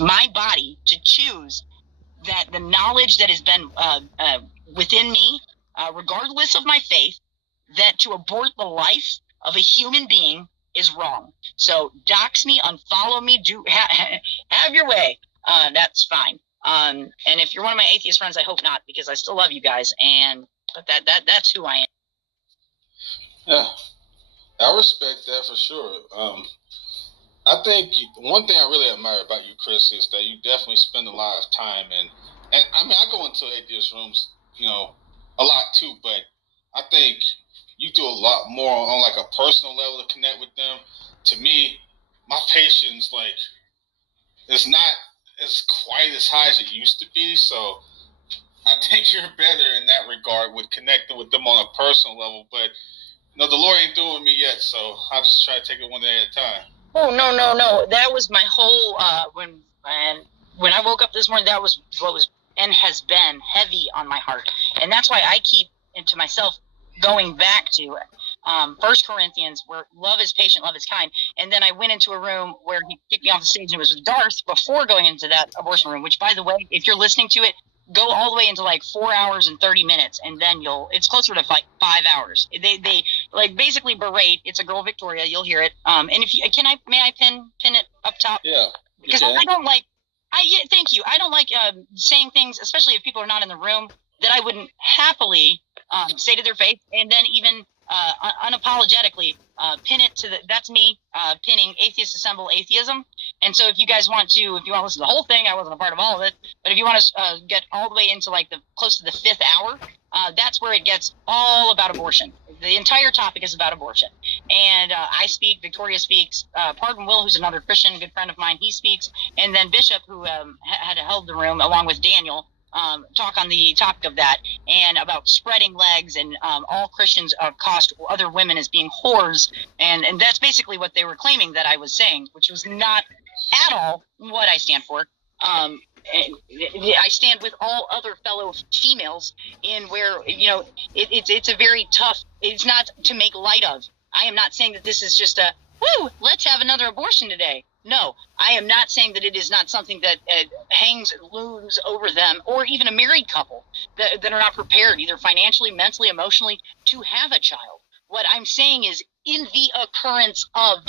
my body to choose that the knowledge that has been within me, regardless of my faith, that to abort the life of a human being is wrong. So dox me, unfollow me, do have your way. That's fine. And if you're one of my atheist friends, I hope not, because I still love you guys, and that's who I am. Yeah, I respect that for sure. I think one thing I really admire about you, Chris, is that you definitely spend a lot of time and I mean, I go into atheist rooms, a lot too, but I think you do a lot more on like a personal level to connect with them. To me, my patience is not as quite as high as it used to be, so I think you're better in that regard with connecting with them on a personal level. But the Lord ain't through with me yet, so I'll just try to take it one day at a time. Oh, no. That was my whole when I woke up this morning, that was what was and has been heavy on my heart. And that's why I keep into myself going back to 1 Corinthians, where love is patient, love is kind. And then I went into a room where he kicked me off the stage, and it was with Darth before going into that abortion room, which, by the way, if you're listening to it, go all the way into like 4 hours and 30 minutes, and then it's closer to like 5 hours. They like basically berate. It's a girl, Victoria. You'll hear it. And if you may I pin it up top? Yeah. Because I don't like. Thank you. I don't like saying things, especially if people are not in the room, that I wouldn't happily say to their face, and then even unapologetically pin it to that's me pinning Atheists Assemble Atheism. And so if you want to listen to the whole thing, I wasn't a part of all of it, but if you want to get all the way into like close to the 5th hour, that's where it gets all about abortion. The entire topic is about abortion. And I speak, Victoria speaks, Pardon Will, who's another Christian, good friend of mine, he speaks, and then Bishop, who had held the room along with Daniel, talk on the topic of that and about spreading legs and all Christians cost other women as being whores, and that's basically what they were claiming that I was saying, which was not at all what I stand for. I stand with all other fellow females in where it's a very tough. It's not to make light of. I am not saying that this is just a let's have another abortion today. No, I am not saying that it is not something that looms over them, or even a married couple that are not prepared, either financially, mentally, emotionally, to have a child. What I'm saying is in the occurrence of,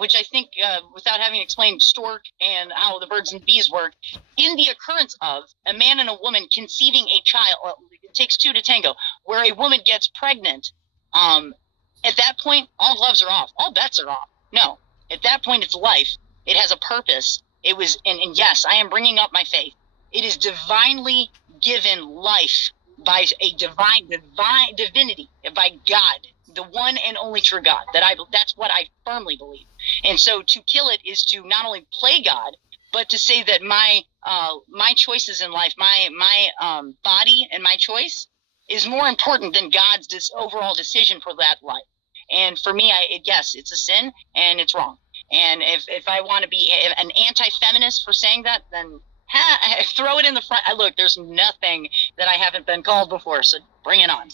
which I think, without having explained stork and how the birds and bees work, in the occurrence of a man and a woman conceiving a child, it takes two to tango, where a woman gets pregnant, at that point, all gloves are off. All bets are off. No. At that point, it's life. It has a purpose. It was, and yes, I am bringing up my faith. It is divinely given life by a divine divinity, by God, the one and only true God. That's what I firmly believe. And so to kill it is to not only play God, but to say that my choices in life, my body and my choice is more important than God's overall decision for that life. And for me, yes, it's a sin and it's wrong. And if I want to be an anti-feminist for saying that, then throw it in the front. Look, there's nothing that I haven't been called before, so bring it on.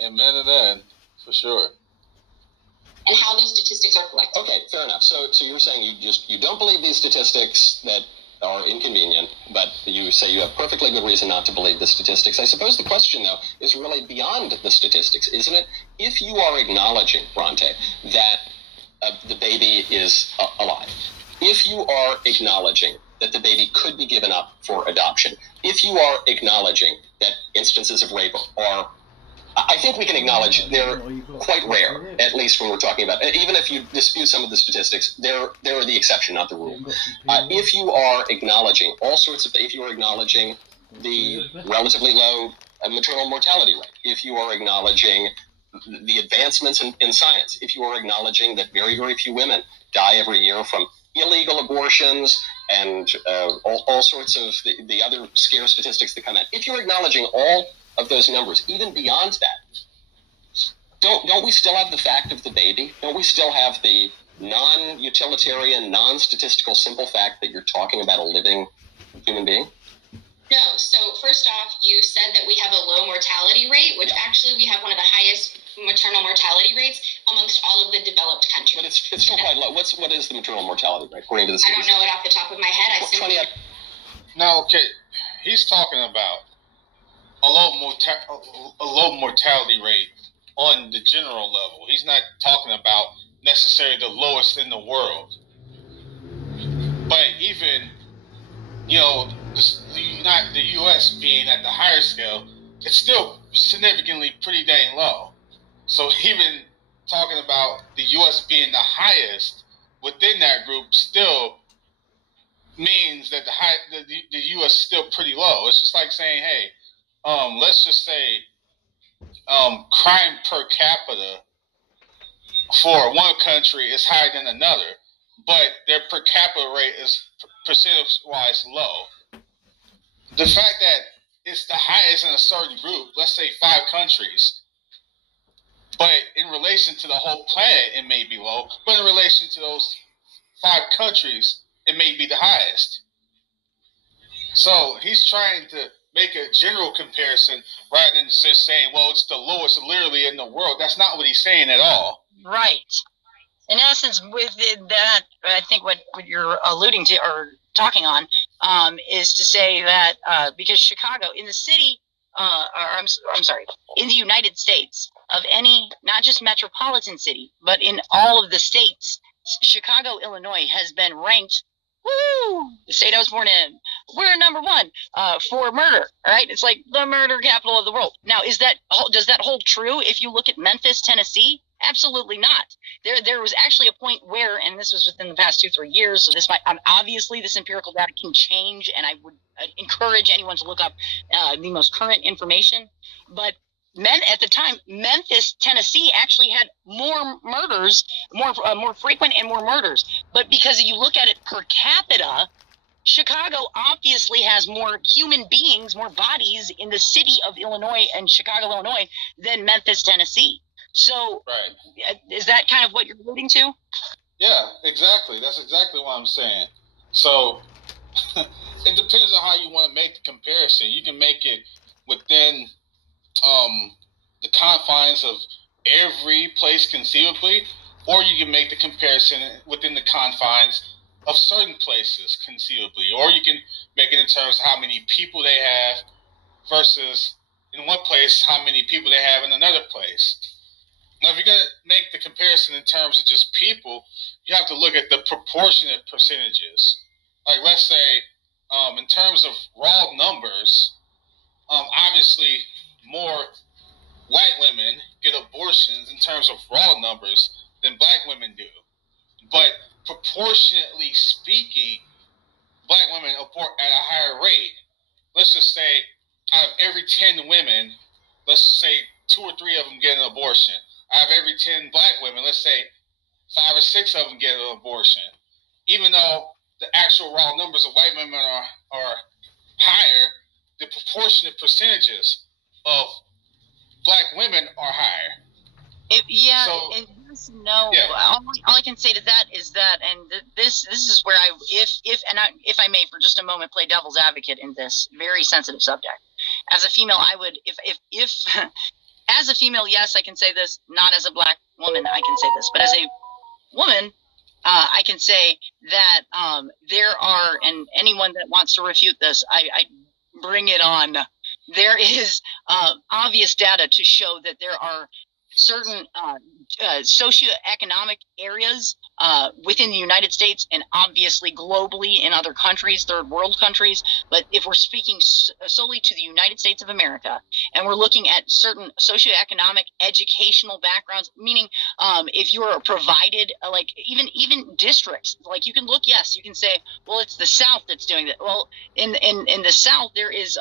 Amen to that, for sure. And how those statistics are collected. Okay, fair enough. So you're saying you don't believe these statistics that are inconvenient, but you say you have perfectly good reason not to believe the statistics. I suppose the question, though, is really beyond the statistics, isn't it? If you are acknowledging, Bronte, that the baby is alive, if you are acknowledging that the baby could be given up for adoption, if you are acknowledging that instances of rape are, I think we can acknowledge they're quite rare, at least when we're talking about, even if you dispute some of the statistics, they're the exception, not the rule. If you are acknowledging all sorts of, if you are acknowledging the relatively low maternal mortality rate, if you are acknowledging the advancements in science, if you are acknowledging that very, very few women die every year from illegal abortions and all sorts of the other scare statistics that come out, if you're acknowledging all of those numbers, even beyond that, don't we still have the fact of the baby? Don't we still have the non-utilitarian, non-statistical simple fact that you're talking about a living human being? No. So first off, you said that we have a low mortality rate, which actually we have one of the highest maternal mortality rates amongst all of the developed countries. But it's still quite low. What is the maternal mortality rate according to this? I don't know it off the top of my head. No, okay. He's talking about a low mortality rate on the general level. He's not talking about necessarily the lowest in the world. But even, the U.S. being at the higher scale, it's still significantly pretty dang low. So even talking about the U.S. being the highest within that group still means that the U.S. is still pretty low. It's just like saying, hey, let's just say crime per capita for one country is higher than another, but their per capita rate is percentage-wise low. The fact that it's the highest in a certain group, let's say 5 countries, but in relation to the whole planet, it may be low, but in relation to those 5 countries, it may be the highest. So he's trying to make a general comparison rather than just saying, well, it's the lowest literally in the world. That's not what he's saying at all. Right. In essence, with that, I think what you're alluding to or talking on is to say that because Chicago, in the city, I'm sorry, in the United States, of any, not just metropolitan city, but in all of the states, Chicago, Illinois has been ranked, the state I was born in, we're number 1 for murder, right? It's like the murder capital of the world. Now, does that hold true if you look at Memphis, Tennessee? Absolutely not. There was actually a point where, and this was within the past 2-3 years, so this might, obviously this empirical data can change, and I would encourage anyone to look up the most current information, but at the time, Memphis, Tennessee actually had more murders, more frequent and more murders. But because you look at it per capita, Chicago obviously has more human beings, more bodies in the city of Illinois and Chicago, Illinois, than Memphis, Tennessee. So, right. Is that kind of what you're alluding to? Yeah, exactly. That's exactly what I'm saying. So, it depends on how you want to make the comparison. You can make it within the confines of every place conceivably, or you can make the comparison within the confines of certain places conceivably, or you can make it in terms of how many people they have versus in one place how many people they have in another place. Now, if you're going to make the comparison in terms of just people, you have to look at the proportionate percentages. Like, let's say, in terms of raw numbers, obviously more white women get abortions in terms of raw numbers than black women do. But proportionately speaking, black women abort at a higher rate. Let's just say out of every 10 women, let's say 2 or 3 of them get an abortion. Out of every 10 black women, let's say 5 or 6 of them get an abortion. Even though the actual raw numbers of white women are higher, the proportionate percentages of black women are higher. All I can say to that is that, and this is where if I may for just a moment play devil's advocate in this very sensitive subject. As a female, I would if as a female, yes, I can say this. Not as a black woman, I can say this, but as a woman, I can say that there are, and anyone that wants to refute this, I bring it on. There is obvious data to show that there are certain socioeconomic areas within the United States and obviously globally in other countries, third world countries. But if we're speaking solely to the United States of America and we're looking at certain socioeconomic educational backgrounds, meaning if you are provided like even districts, like you can look, yes, you can say, well, it's the South that's doing that. Well, in the South, there is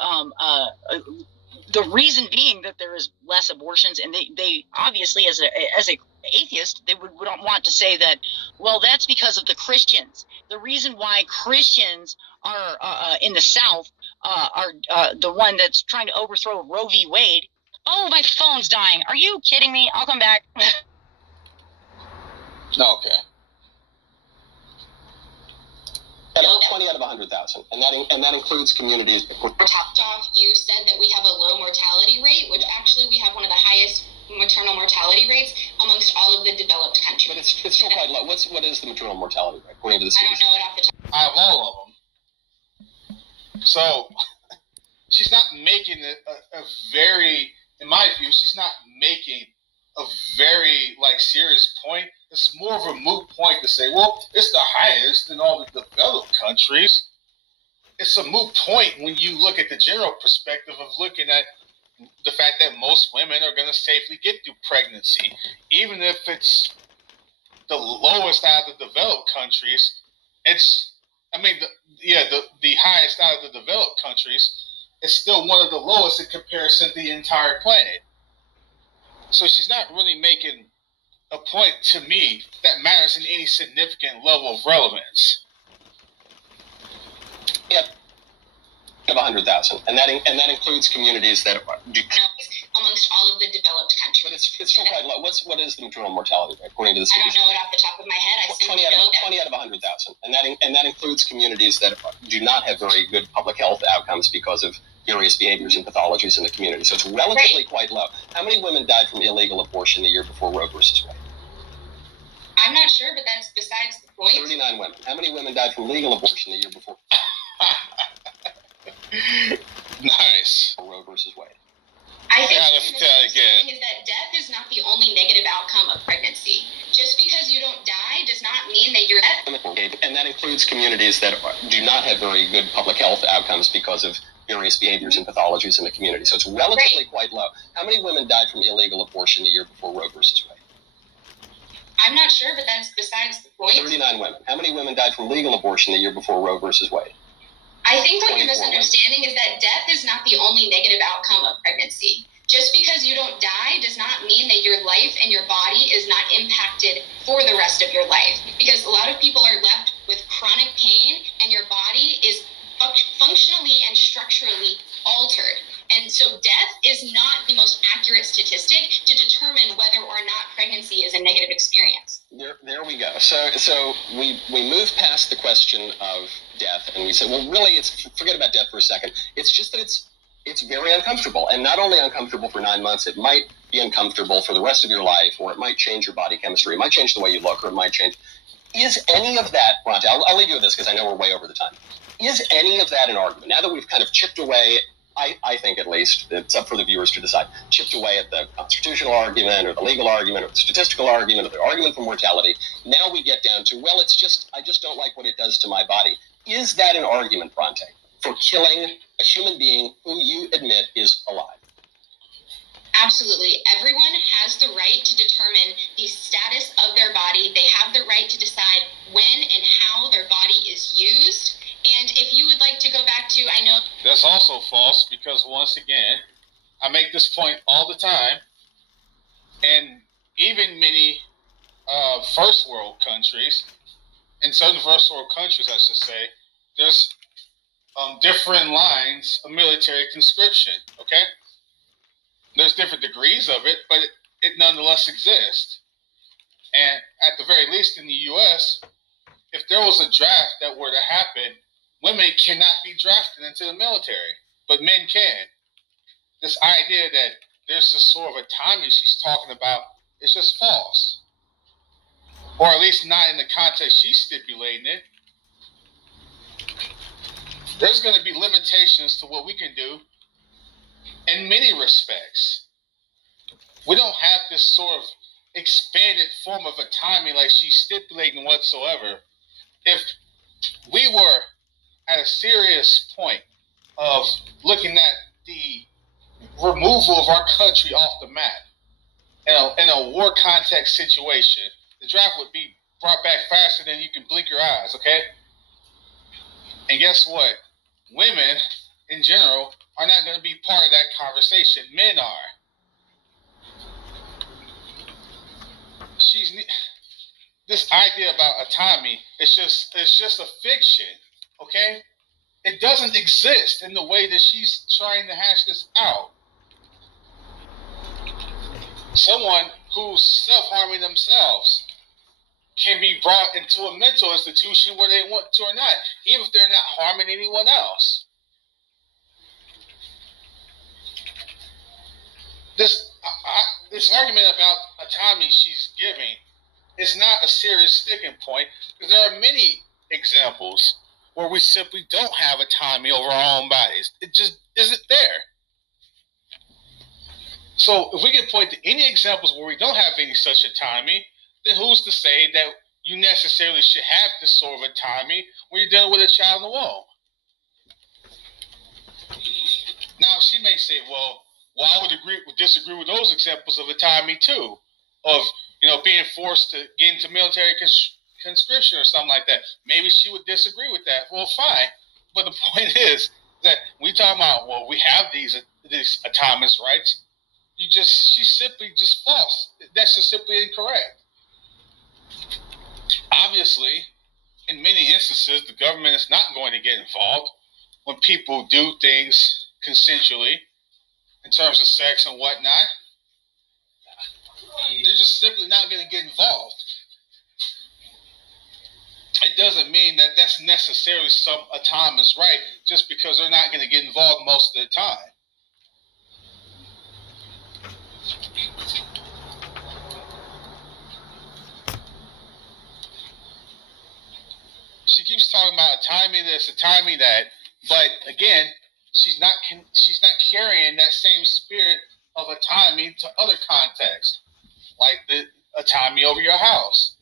the reason being that there is less abortions, and they obviously, as a atheist, they would want to say that, well, that's because of the Christians. The reason why Christians are in the South are the one that's trying to overthrow Roe v. Wade. Oh, my phone's dying. Are you kidding me? I'll come back. Okay. 20 out of 100,000, and that includes communities. We're topped off. You said that we have a low mortality rate, which actually we have one of the highest maternal mortality rates amongst all of the developed countries. But it's still quite low. What is the maternal mortality rate according to the I don't know it off the top. I have all of them. So she's not making a very, in my view, she's not making a very serious point. It's more of a moot point to say, well, it's the highest in all the developed countries. It's a moot point when you look at the general perspective of looking at the fact that most women are going to safely get through pregnancy, even if it's the lowest out of the developed countries. It's, the highest out of the developed countries. It's still one of the lowest in comparison to the entire planet. So she's not really making a point to me that matters in any significant level of relevance. Yeah, of 100,000, and that includes communities that do. Amongst all of the developed countries. But it's still quite low. What is the maternal mortality rate according to the I don't know it off the top of my head. I simply know that 20 out of 100,000, and that includes communities that do not have very good public health outcomes because of various behaviors and pathologies in the community. So it's relatively quite low. How many women died from illegal abortion the year before Roe versus Wade? I'm not sure, but that's besides the point. 39 women. How many women died from legal abortion the year before Nice. Roe versus Wade? I think Yeah, let's try it again. is that death is not the only negative outcome of pregnancy. Just because you don't die does not mean that you're dead. And that includes communities that do not have very good public health outcomes because of various behaviors and pathologies in the community. So it's relatively quite low. How many women died from illegal abortion the year before Roe versus Wade? I'm not sure, but that's besides the point. 39 women. How many women died from legal abortion the year before Roe versus Wade? I think what you're 24 misunderstanding is that death is not the only negative outcome of pregnancy. Just because you don't die does not mean that your life and your body is not impacted for the rest of your life. Because a lot of people are left with chronic pain and your body is functionally and structurally altered. And so death is not the most accurate statistic to determine whether or not pregnancy is a negative experience. There we go. So we move past the question of death and we say, well, really, forget about death for a second. It's just that it's very uncomfortable, and not only uncomfortable for 9 months, it might be uncomfortable for the rest of your life, or it might change your body chemistry, it might change the way you look, or it might change. Is any of that, Bronte, I'll leave you with this because I know we're way over the time. Is any of that an argument? Now that we've kind of chipped away, I think at least, it's up for the viewers to decide, chipped away at the constitutional argument or the legal argument or the statistical argument or the argument for mortality, now we get down to, well, I just don't like what it does to my body. Is that an argument, Bronte, for killing a human being who you admit is alive? Absolutely. Everyone has the right to determine the status of their body. They have the right to decide when and how their body is used. And if you would like to go back to, I know... That's also false because, once again, I make this point all the time, and even many first world countries, in certain first world countries, I should say, there's different lines of military conscription, okay? There's different degrees of it, but it nonetheless exists. And at the very least in the U.S., if there was a draft that were to happen, women cannot be drafted into the military, but men can. This idea that there's this sort of a timing she's talking about is just false. Or at least not in the context she's stipulating it. There's going to be limitations to what we can do in many respects. We don't have this sort of expanded form of a timing like she's stipulating whatsoever. If we were at a serious point of looking at the removal of our country off the map in a war context situation, the draft would be brought back faster than you can blink your eyes, okay? And guess what? Women, in general, are not going to be part of that conversation. Men are. This idea about autonomy, it's just a fiction, okay? It doesn't exist in the way that she's trying to hash this out. Someone who's self-harming themselves can be brought into a mental institution where they want to or not, even if they're not harming anyone else. this argument about autonomy she's giving is not a serious sticking point, because there are many examples where we simply don't have autonomy over our own bodies. It just isn't there. So if we can point to any examples where we don't have any such autonomy, then who's to say that you necessarily should have this sort of autonomy when you're dealing with a child in the womb? Now, she may say, well, I would disagree with those examples of autonomy too, of being forced to get into military conscription or something like that. Maybe she would disagree with that. Well, fine. But the point is that we talk about, well, we have these autonomous rights. She's simply just false. That's just simply incorrect. Obviously, in many instances, the government is not going to get involved when people do things consensually in terms of sex and whatnot. They're just simply not going to get involved. It doesn't mean that that's necessarily some autonomous right just because they're not going to get involved most of the time. She keeps talking about autonomy this, autonomy that, but again, she's not carrying that same spirit of autonomy to other contexts, like the autonomy over your house,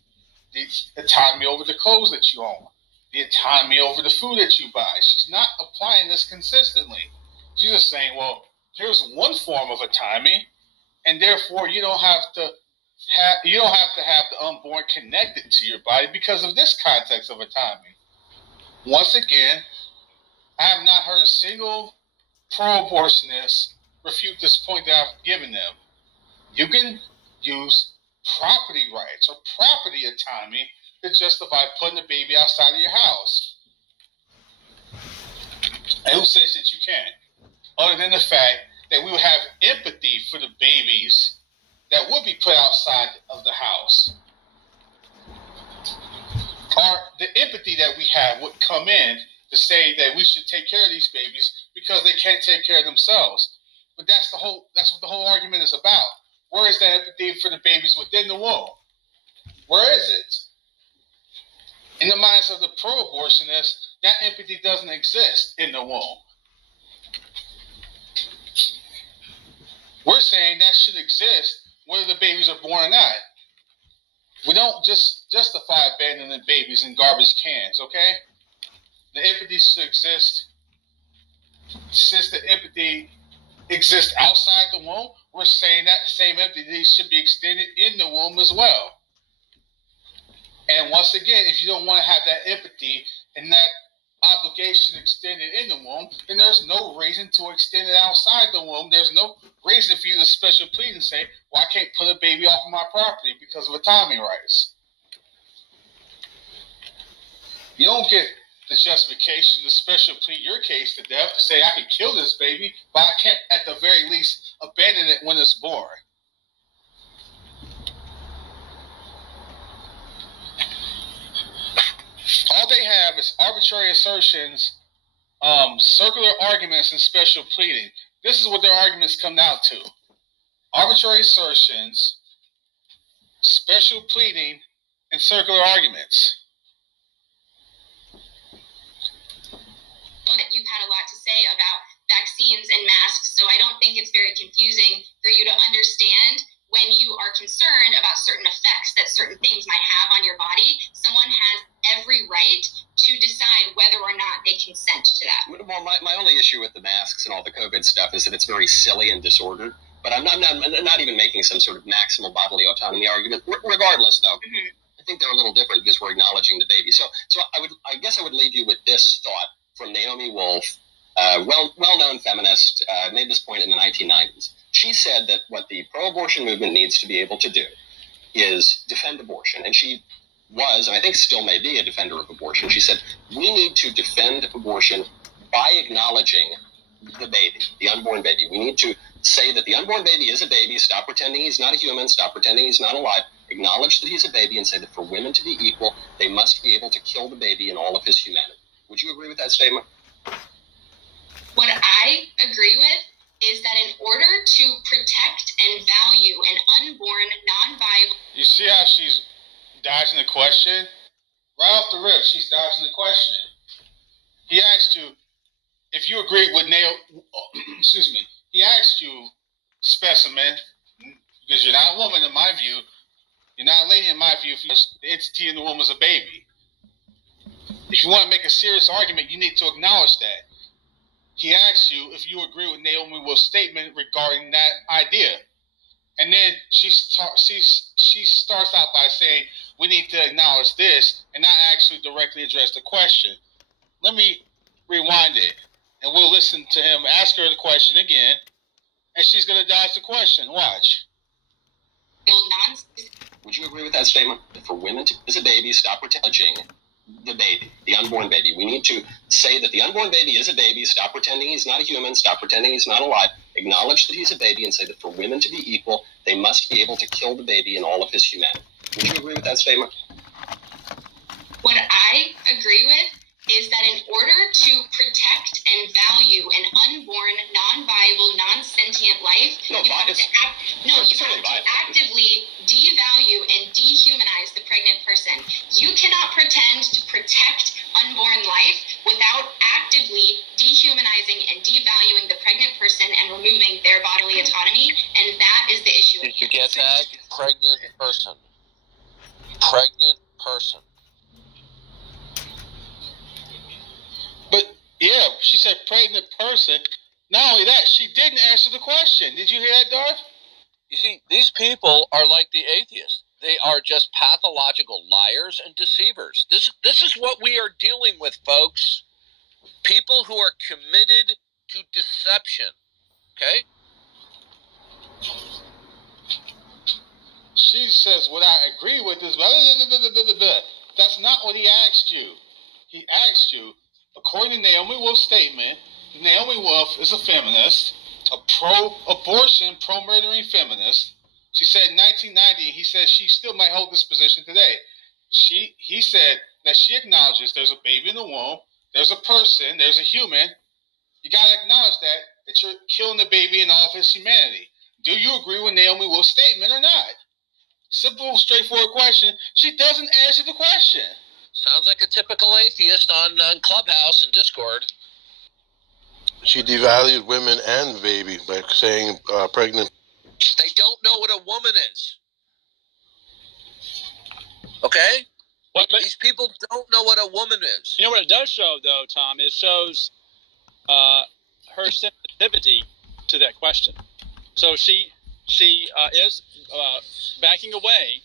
the autonomy over the clothes that you own, the autonomy over the food that you buy. She's not applying this consistently. She's just saying, well, here's one form of autonomy, and therefore you don't have to have the unborn connected to your body because of this context of autonomy. Once again, I have not heard a single pro-abortionist refute this point that I've given them. You can use property rights or property autonomy to justify putting a baby outside of your house. And who says that you can't? Other than the fact that we would have empathy for the babies that would be put outside of the house. Or the empathy that we have would come in to say that we should take care of these babies because they can't take care of themselves. But that's what the whole argument is about. Where is that empathy for the babies within the womb? Where is it? In the minds of the pro-abortionists, that empathy doesn't exist in the womb. We're saying that should exist whether the babies are born or not. We don't just justify abandoning babies in garbage cans, okay? The empathy should exist. Since the empathy exists outside the womb, we're saying that same empathy should be extended in the womb as well. And once again, if you don't want to have that empathy and that obligation extended in the womb, then there's no reason to extend it outside the womb. There's no reason for you to special plead and say, well, I can't put a baby off of my property because of autonomy rights. You don't get the justification to special plead your case to death to say I could kill this baby, but I can't at the very least abandon it when it's born. All they have is arbitrary assertions, circular arguments, and special pleading. This is what their arguments come down to. Arbitrary assertions, special pleading, and circular arguments. That you've had a lot to say about vaccines and masks, so I don't think it's very confusing for you to understand when you are concerned about certain effects that certain things might have on your body. Someone has every right to decide whether or not they consent to that. Well, my only issue with the masks and all the COVID stuff is that it's very silly and disordered. But I'm not even making some sort of maximal bodily autonomy argument. Regardless, though, I think they're a little different because we're acknowledging the baby. So I guess I would leave you with this thought from Naomi Wolf, well-known feminist, made this point in the 1990s. She said that what the pro-abortion movement needs to be able to do is defend abortion. And she was, and I think still may be, a defender of abortion. She said, we need to defend abortion by acknowledging the baby, the unborn baby. We need to say that the unborn baby is a baby. Stop pretending he's not a human. Stop pretending he's not alive. Acknowledge that he's a baby and say that for women to be equal, they must be able to kill the baby in all of his humanity. Would you agree with that statement? What I agree with is that in order to protect and value an unborn, non-viable... You see how she's dodging the question? Right off the rip, she's dodging the question. He asked you if you agree with excuse me. He asked you, specimen, because you're not a woman in my view. You're not a lady in my view. If the entity in the womb is a baby. If you want to make a serious argument, you need to acknowledge that. He asked you if you agree with Naomi Wolf's statement regarding that idea. And then she starts out by saying, we need to acknowledge this, and not actually directly address the question. Let me rewind it, and we'll listen to him ask her the question again, and she's going to dodge the question. Watch. Would you agree with that statement? That for women to as a baby, stop pretending the baby, the unborn baby. We need to say that the unborn baby is a baby, stop pretending he's not a human, stop pretending he's not alive, acknowledge that he's a baby, and say that for women to be equal, they must be able to kill the baby in all of his humanity. Would you agree with that statement? What I agree with is that in order to protect and value an unborn, non-viable, non-sentient life, you have to actively devalue and dehumanize the pregnant person. You cannot pretend to protect unborn life without actively dehumanizing and devaluing the pregnant person and removing their bodily autonomy, and that is the issue. Did you get that? Pregnant person. Pregnant person. But, yeah, she said pregnant person. Not only that, she didn't answer the question. Did you hear that, Darth? You see, these people are like the atheists. They are just pathological liars and deceivers. This is what we are dealing with, folks. People who are committed to deception. Okay? She says what I agree with is that's not what he asked you. He asked you, according to Naomi Wolf's statement, Naomi Wolf is a feminist, a pro-abortion, pro-murdering feminist. She said in 1990, he said she still might hold this position today. He said that she acknowledges there's a baby in the womb, there's a person, there's a human. You got to acknowledge that you're killing the baby in all of his humanity. Do you agree with Naomi Wolf's statement or not? Simple, straightforward question. She doesn't answer the question. Sounds like a typical atheist on Clubhouse and Discord. She devalued women and baby by saying pregnant. They don't know what a woman is. Okay? But these people don't know what a woman is. You know what it does show, though, Tom? It shows her sensitivity to that question. So she is backing away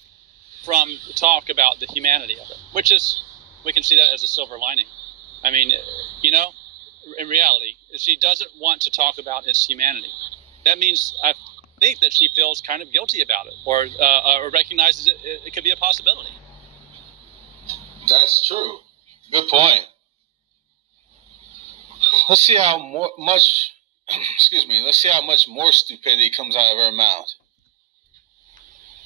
from talk about the humanity of it, which is, we can see that as a silver lining. I mean, in reality, she doesn't want to talk about its humanity. That means I think that she feels kind of guilty about it, or recognizes it could be a possibility. That's true. Good point. Let's see how much more stupidity comes out of her mouth.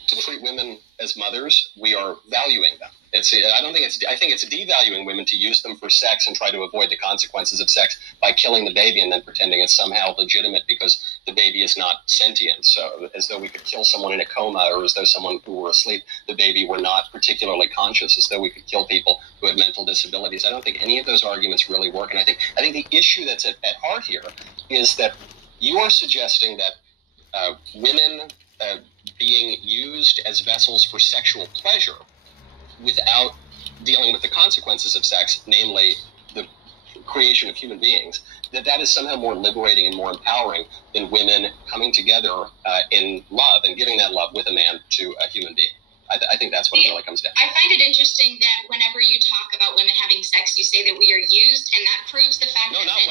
To treat women as mothers, we are valuing them. I think it's devaluing women to use them for sex and try to avoid the consequences of sex by killing the baby and then pretending it's somehow legitimate because the baby is not sentient. So as though we could kill someone in a coma, or as though someone who were asleep, the baby were not particularly conscious, as though we could kill people who had mental disabilities. I don't think any of those arguments really work. And I think the issue that's at heart here is that you are suggesting that women being used as vessels for sexual pleasure without dealing with the consequences of sex, namely the creation of human beings, that is somehow more liberating and more empowering than women coming together in love and giving that love with a man to a human being. I think that's what it really comes down to. I find it interesting that whenever you talk about women having sex, you say that we are used, and that proves the fact that not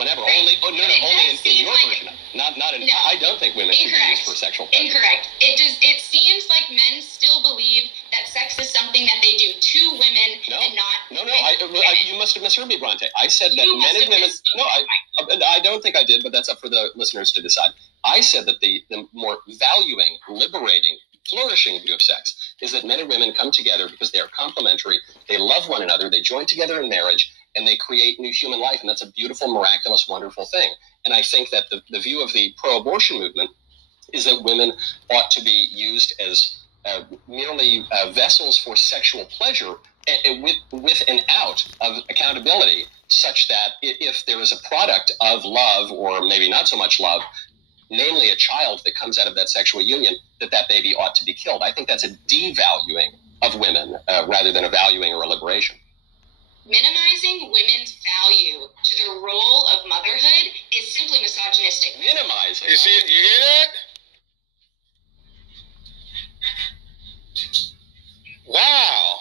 whenever. Only in your version. Not in. No, I don't think women can be used for sexual pleasure. Incorrect. It seems like men still believe that sex is something that they do to women and not. No. You must have misheard me, Bronte. I said that men and women. No, I don't think I did, but that's up for the listeners to decide. I said that the more valuing, liberating, flourishing view of sex is that men and women come together because they are complementary, they love one another, they join together in marriage, and they create new human life, and that's a beautiful, miraculous, wonderful thing. And I think that the view of the pro-abortion movement is that women ought to be used as merely vessels for sexual pleasure, and with an out of accountability, such that if there is a product of love, or maybe not so much love, namely a child that comes out of that sexual union, that baby ought to be killed. I think that's a devaluing of women rather than a valuing or a liberation. Minimizing women's value to their role of motherhood is simply misogynistic. Minimizing. You see, you hear that? Wow.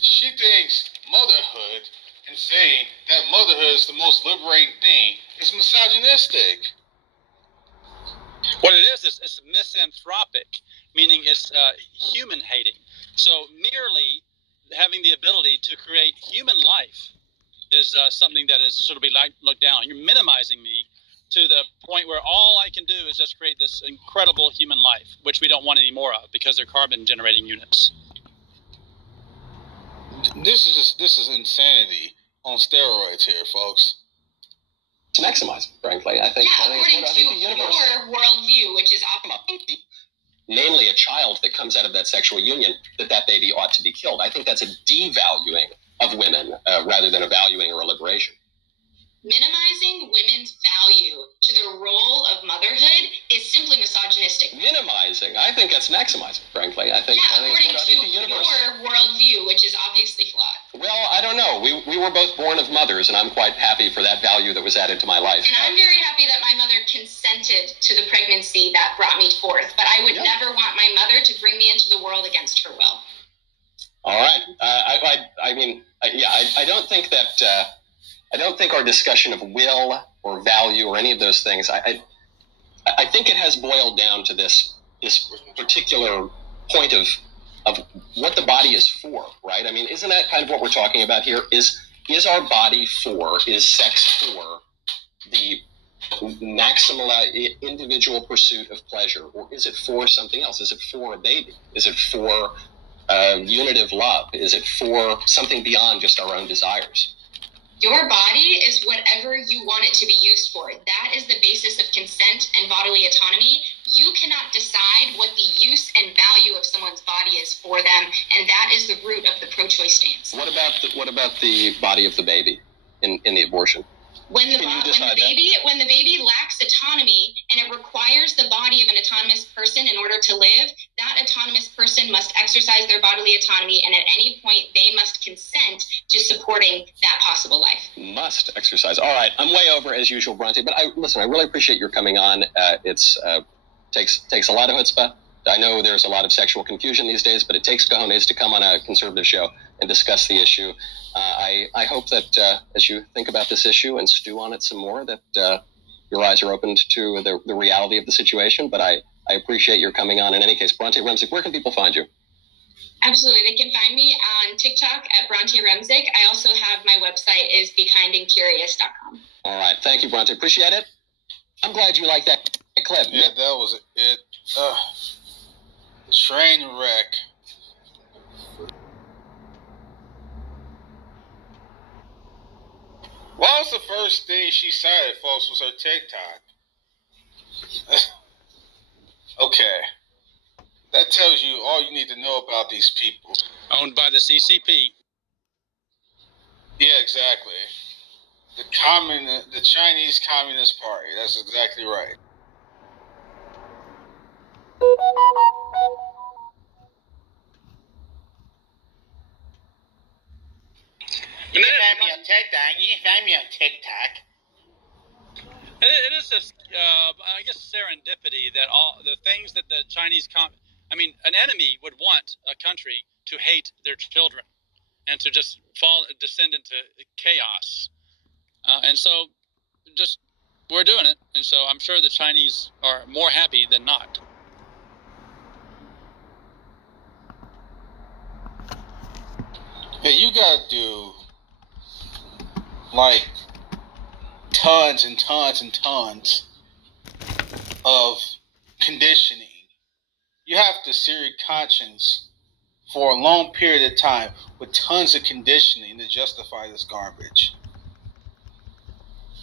She thinks motherhood and saying that motherhood is the most liberating thing is misogynistic. What it is it's misanthropic, meaning it's human hating. So merely having the ability to create human life is something that is sort of be looked down. You're minimizing me to the point where all I can do is just create this incredible human life, which we don't want any more of because they're carbon generating units. This is insanity on steroids here, folks. It's maximizing, frankly. I think. Yeah, according to your worldview, which is often, namely a child that comes out of that sexual union, that baby ought to be killed. I think that's a devaluing of women rather than a valuing or a liberation. minimizing women's value to their role of motherhood is simply misogynistic. Minimizing? I think that's maximizing, frankly. According to your worldview, which is obviously flawed. Well, I don't know. We were both born of mothers, and I'm quite happy for that value that was added to my life. And I'm very happy that my mother consented to the pregnancy that brought me forth, but I would never want my mother to bring me into the world against her will. All right. I don't think that... I don't think our discussion of will or value or any of those things, I think it has boiled down to this particular point of what the body is for, right? I mean, isn't that kind of what we're talking about here? Is our body is sex for the maximal individual pursuit of pleasure, or is it for something else? Is it for a baby? Is it for unitive love? Is it for something beyond just our own desires? Your body is whatever you want it to be used for. That is the basis of consent and bodily autonomy. You cannot decide what the use and value of someone's body is for them, and that is the root of the pro-choice stance. What about the body of the baby in the abortion? When the baby lacks autonomy and it requires the body of an autonomous person in order to live, that autonomous person must exercise their bodily autonomy, and at any point they must consent to supporting that possible life. Must exercise. All right, I'm way over as usual, Bronte, but I really appreciate your coming on. It's takes a lot of chutzpah. I know there's a lot of sexual confusion these days, but it takes cojones to come on a conservative show and discuss the issue. I hope that as you think about this issue and stew on it some more, that your eyes are opened to the reality of the situation. But I appreciate your coming on in any case. Bronte Remzik, where can people find you? Absolutely. They can find me on TikTok at Bronte Remzik. I also have my website is bekindandcurious.com. All right. Thank you, Bronte. Appreciate it. I'm glad you liked that clip. Yeah, that was it. Train wreck. What was the first thing she cited, folks, was her TikTok? Okay. That tells you all you need to know about these people. Owned by the CCP. Yeah, exactly. The Chinese Communist Party. That's exactly right. You can find me on TikTok. It is this, I guess, serendipity that all the things that the Chinese an enemy would want a country to hate their children and to just descend into chaos. And so we're doing it. And so I'm sure the Chinese are more happy than not. Yeah, you gotta do like tons and tons and tons of conditioning. You have to sear your conscience for a long period of time with tons of conditioning to justify this garbage.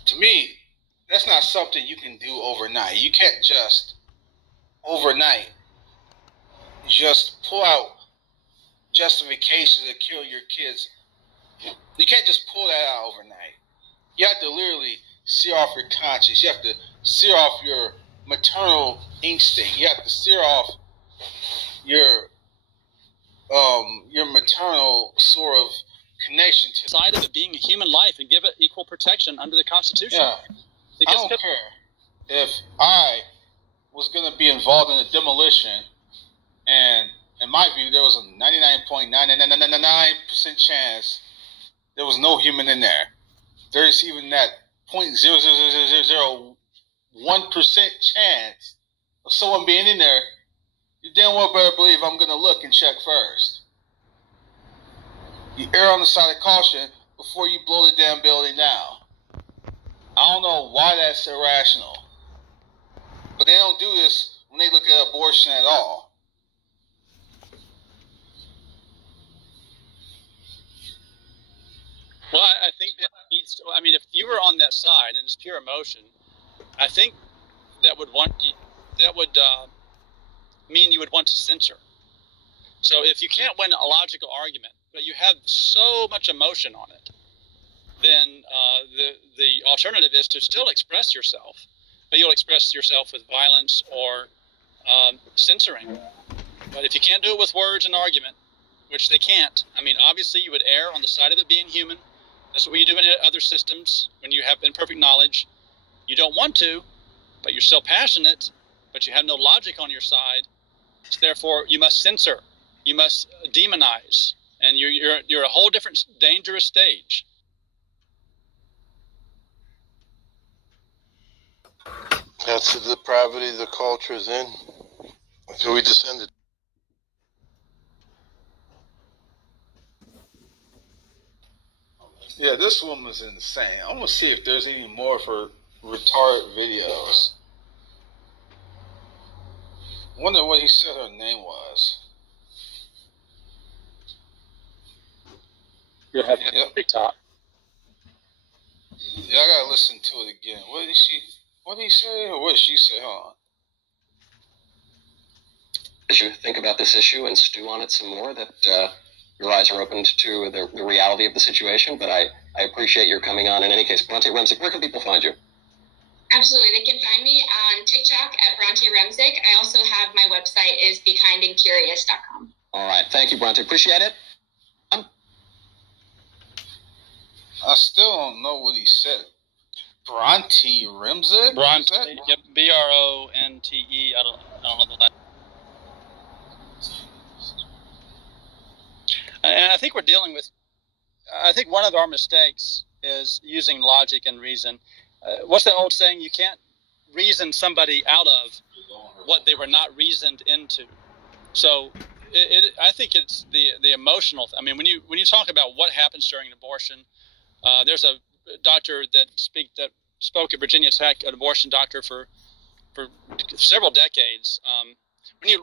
To me, that's not something you can do overnight. You can't just overnight just pull out justifications to kill your kids. You can't just pull that out overnight. You have to literally sear off your conscience. You have to sear off your maternal instinct. You have to sear off your maternal sort of connection to Side of it being a human life and give it equal protection under the Constitution. Yeah, I don't care if I was going to be involved in a demolition, and in my view, there was a 99.999% chance there was no human in there. There's even that 0.00001% chance of someone being in there. You damn well better believe I'm going to look and check first. You err on the side of caution before you blow the damn building down. I don't know why that's irrational. But they don't do this when they look at abortion at all. Well, I think that needs to, I mean, if you were on that side and it's pure emotion, I think that would mean you would want to censor. So if you can't win a logical argument, but you have so much emotion on it, then the alternative is to still express yourself, but you'll express yourself with violence or censoring. But if you can't do it with words and argument, which they can't, I mean, obviously you would err on the side of it being human. That's what you do in other systems when you have imperfect knowledge. You don't want to, but you're still passionate, but you have no logic on your side. So therefore, you must censor. You must demonize. And you're a whole different dangerous stage. That's the depravity the culture is in. That's where we descended. Yeah, this woman's insane. I'm gonna see if there's any more of her retarded videos. Wonder what he said her name was. You'll have TikTok. Yeah, I gotta listen to it again. What did he say, or what did she say? Hold on. As you think about this issue and stew on it some more, that your eyes are opened to the reality of the situation, but I appreciate your coming on in any case. Bronte Remzik, where can people find you? Absolutely. They can find me on TikTok at Bronte Remzik. I also have my website is bekindandcurious.com. All right. Thank you, Bronte. Appreciate it. I still don't know what he said. Bronte Remzik? Bronte, yep, Bronte. I don't know the last. And I think we're dealing with. I think one of our mistakes is using logic and reason. What's that old saying? You can't reason somebody out of what they were not reasoned into. So, I think it's the emotional. I mean, when you talk about what happens during an abortion, there's a doctor that spoke at Virginia Tech, an abortion doctor for several decades.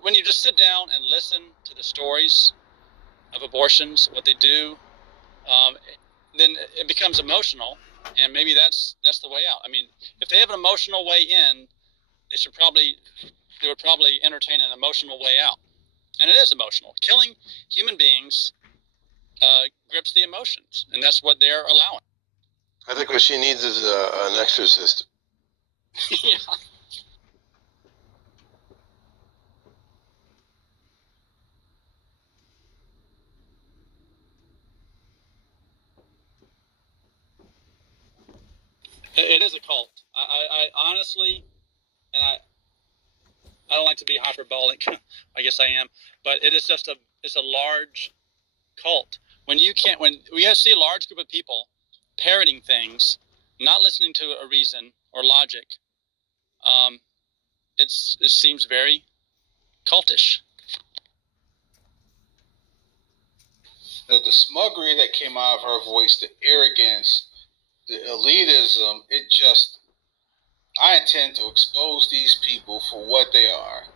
When you just sit down and listen to the stories of abortions, what they do, then it becomes emotional, and maybe that's the way out. I mean, if they have an emotional way in, they would probably entertain an emotional way out, and it is emotional. Killing human beings grips the emotions, and that's what they're allowing. I think what she needs is an exorcist. Yeah. It is a cult. I honestly, and I don't like to be hyperbolic. I guess I am, but it is just it's a large cult. When we see a large group of people parroting things, not listening to a reason or logic, it seems very cultish. The smuggery that came out of her voice, the arrogance, the elitism, I intend to expose these people for what they are.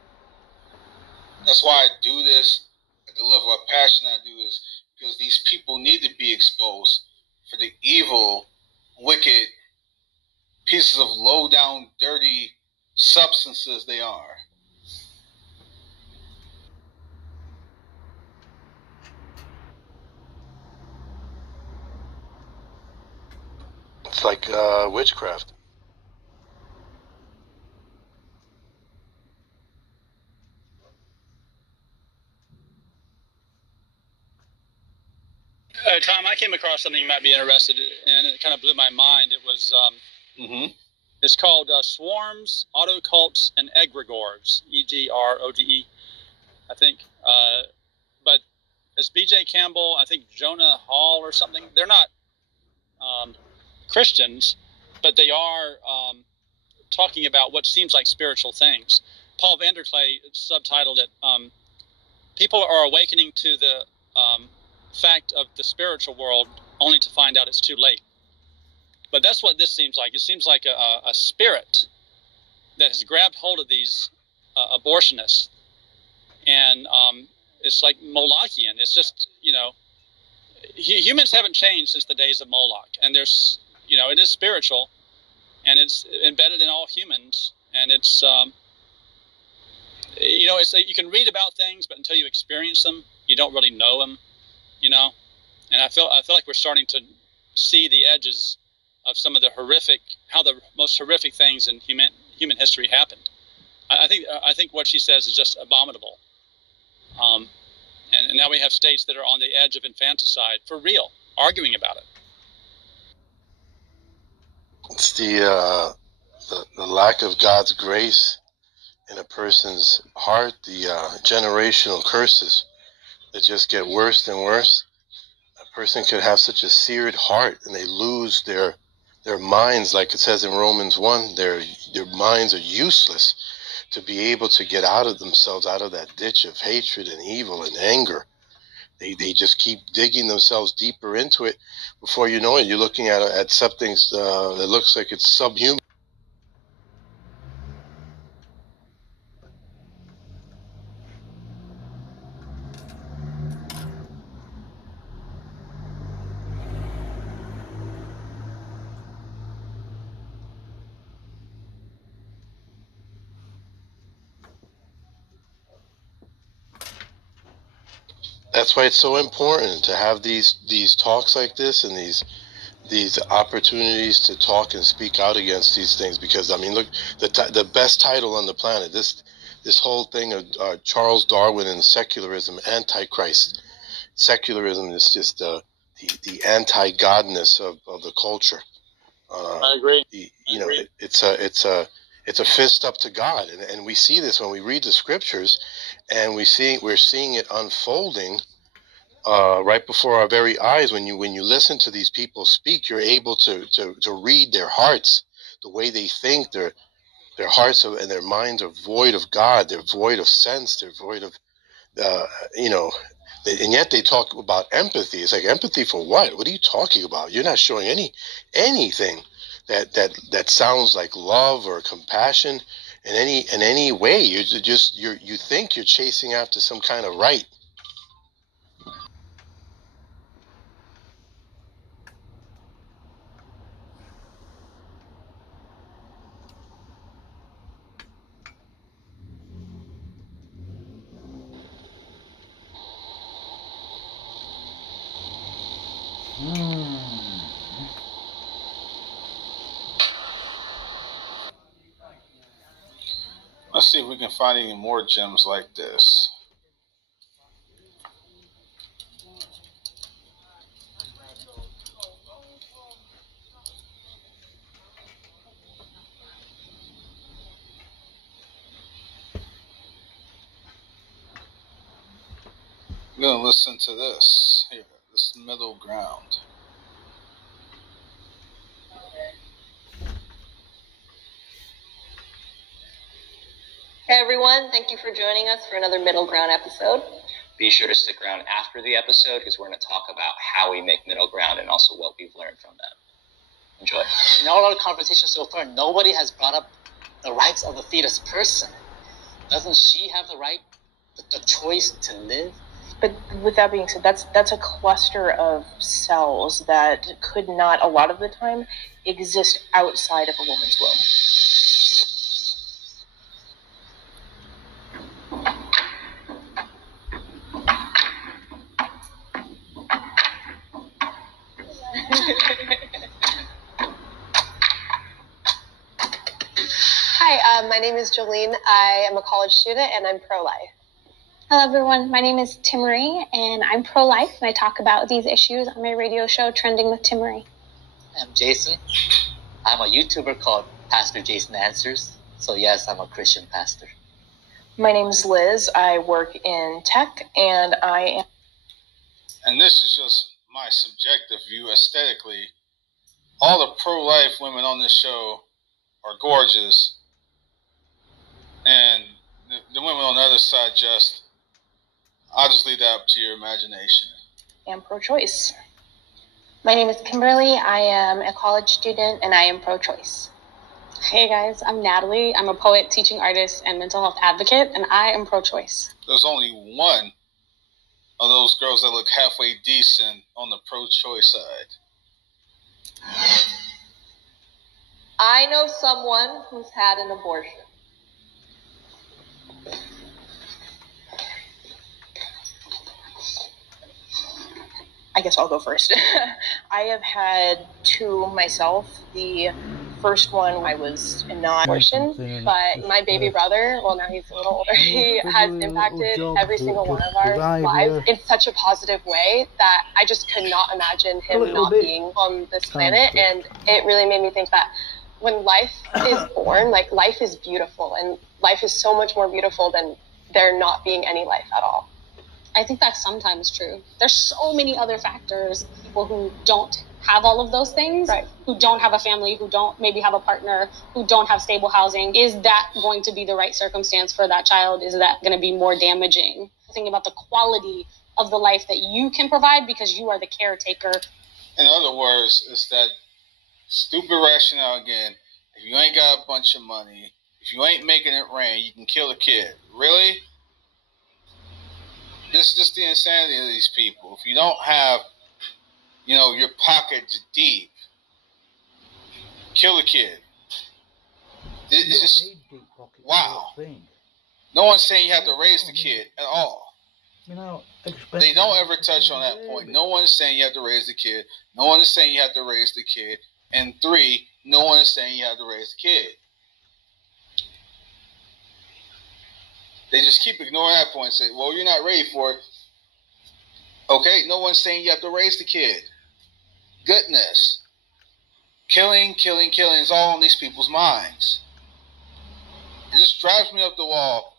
That's why I do this. At the level of passion I do is because these people need to be exposed for the evil, wicked pieces of low down, dirty substances they are. It's like witchcraft. Tom, I came across something you might be interested in. It kind of blew my mind. It was it's called Swarms, Autocults, and Egregores, EGROGE, I think. But it's B.J. Campbell, I think Jonah Hall or something. They're not Christians, but they are talking about what seems like spiritual things. Paul Vanderklay subtitled it, People are awakening to the fact of the spiritual world only to find out it's too late. But that's what this seems like. It seems like a spirit that has grabbed hold of these abortionists, and it's like Molochian. It's just, humans haven't changed since the days of Moloch, and there's, it is spiritual, and it's embedded in all humans, and it's, it's like you can read about things, but until you experience them, you don't really know them, and I feel like we're starting to see the edges of some of the how the most horrific things in human history happened. I think what she says is just abominable. And now we have states that are on the edge of infanticide for real, arguing about it. It's the lack of God's grace in a person's heart, the generational curses that just get worse and worse. A person could have such a seared heart, and they lose their minds, like it says in Romans 1. Their minds are useless to be able to get out of themselves, out of that ditch of hatred and evil and anger. They just keep digging themselves deeper into it. Before you know it, you're looking at something that looks like it's subhuman. That's why it's so important to have these talks like this and these opportunities to talk and speak out against these things. Because look, the best title on the planet, this whole thing of Charles Darwin and secularism, Antichrist. Secularism is just the anti-godness of the culture. I agree. It's a fist up to God, and we see this when we read the scriptures, and we're seeing it unfolding right before our very eyes. When you listen to these people speak, you're able to read their hearts, the way they think. Their hearts and their minds are void of God. They're void of sense. They're void of and yet they talk about empathy. It's like, empathy for what? What are you talking about? You're not showing anything that sounds like love or compassion in any way. You think you're chasing after some kind of right. Let's see if we can find any more gems like this. I'm going to listen to this here, this middle ground. Hey everyone, thank you for joining us for another Middle Ground episode. Be sure to stick around after the episode because we're going to talk about how we make middle ground and also what we've learned from that. Enjoy. In all our conversations so far, nobody has brought up the rights of the fetus person. Doesn't she have the right, the choice to live? But with that being said, that's a cluster of cells that could not, a lot of the time, exist outside of a woman's womb. Hi, my name is Jolene. I am a college student and I'm pro-life. Hello, everyone. My name is Timmerie, and I'm pro-life, and I talk about these issues on my radio show, Trending with Timmerie. I'm Jason. I'm a YouTuber called Pastor Jason Answers. So yes, I'm a Christian pastor. My name is Liz. I work in tech, and I am. And this is just my subjective view aesthetically. All the pro-life women on this show are gorgeous, and the women on the other side I'll just leave that up to your imagination. And pro-choice. My name is Kimberly. I am a college student, and I am pro-choice. Hey, guys. I'm Natalie. I'm a poet, teaching artist, and mental health advocate, and I am pro-choice. There's only one of those girls that look halfway decent on the pro-choice side. I know someone who's had an abortion. I guess I'll go first. I have had two myself. The first one, I was not abortion, but my baby brother, well, now he's a little older, he has impacted every single one of our lives in such a positive way that I just could not imagine him not being on this planet. And it really made me think that when life is born, like, life is beautiful, and life is so much more beautiful than there not being any life at all. I think that's sometimes true. There's so many other factors, people who don't have all of those things, right, who don't have a family, who don't maybe have a partner, who don't have stable housing. Is that going to be the right circumstance for that child? Is that going to be more damaging? Thinking about the quality of the life that you can provide because you are the caretaker. In other words, it's that stupid rationale again. If you ain't got a bunch of money, if you ain't making it rain, you can kill a kid. Really? This is just the insanity of these people. If you don't have, your pockets deep, kill a kid. It's just, wow. No one's saying you have to raise the kid at all. They don't ever touch on that point. No one is saying you have to raise the kid. No one is saying you have to raise the kid. And 3, no one is saying you have to raise the kid. They just keep ignoring that point and say, well, you're not ready for it. Okay, no one's saying you have to raise the kid. Goodness. Killing is all in these people's minds. It just drives me up the wall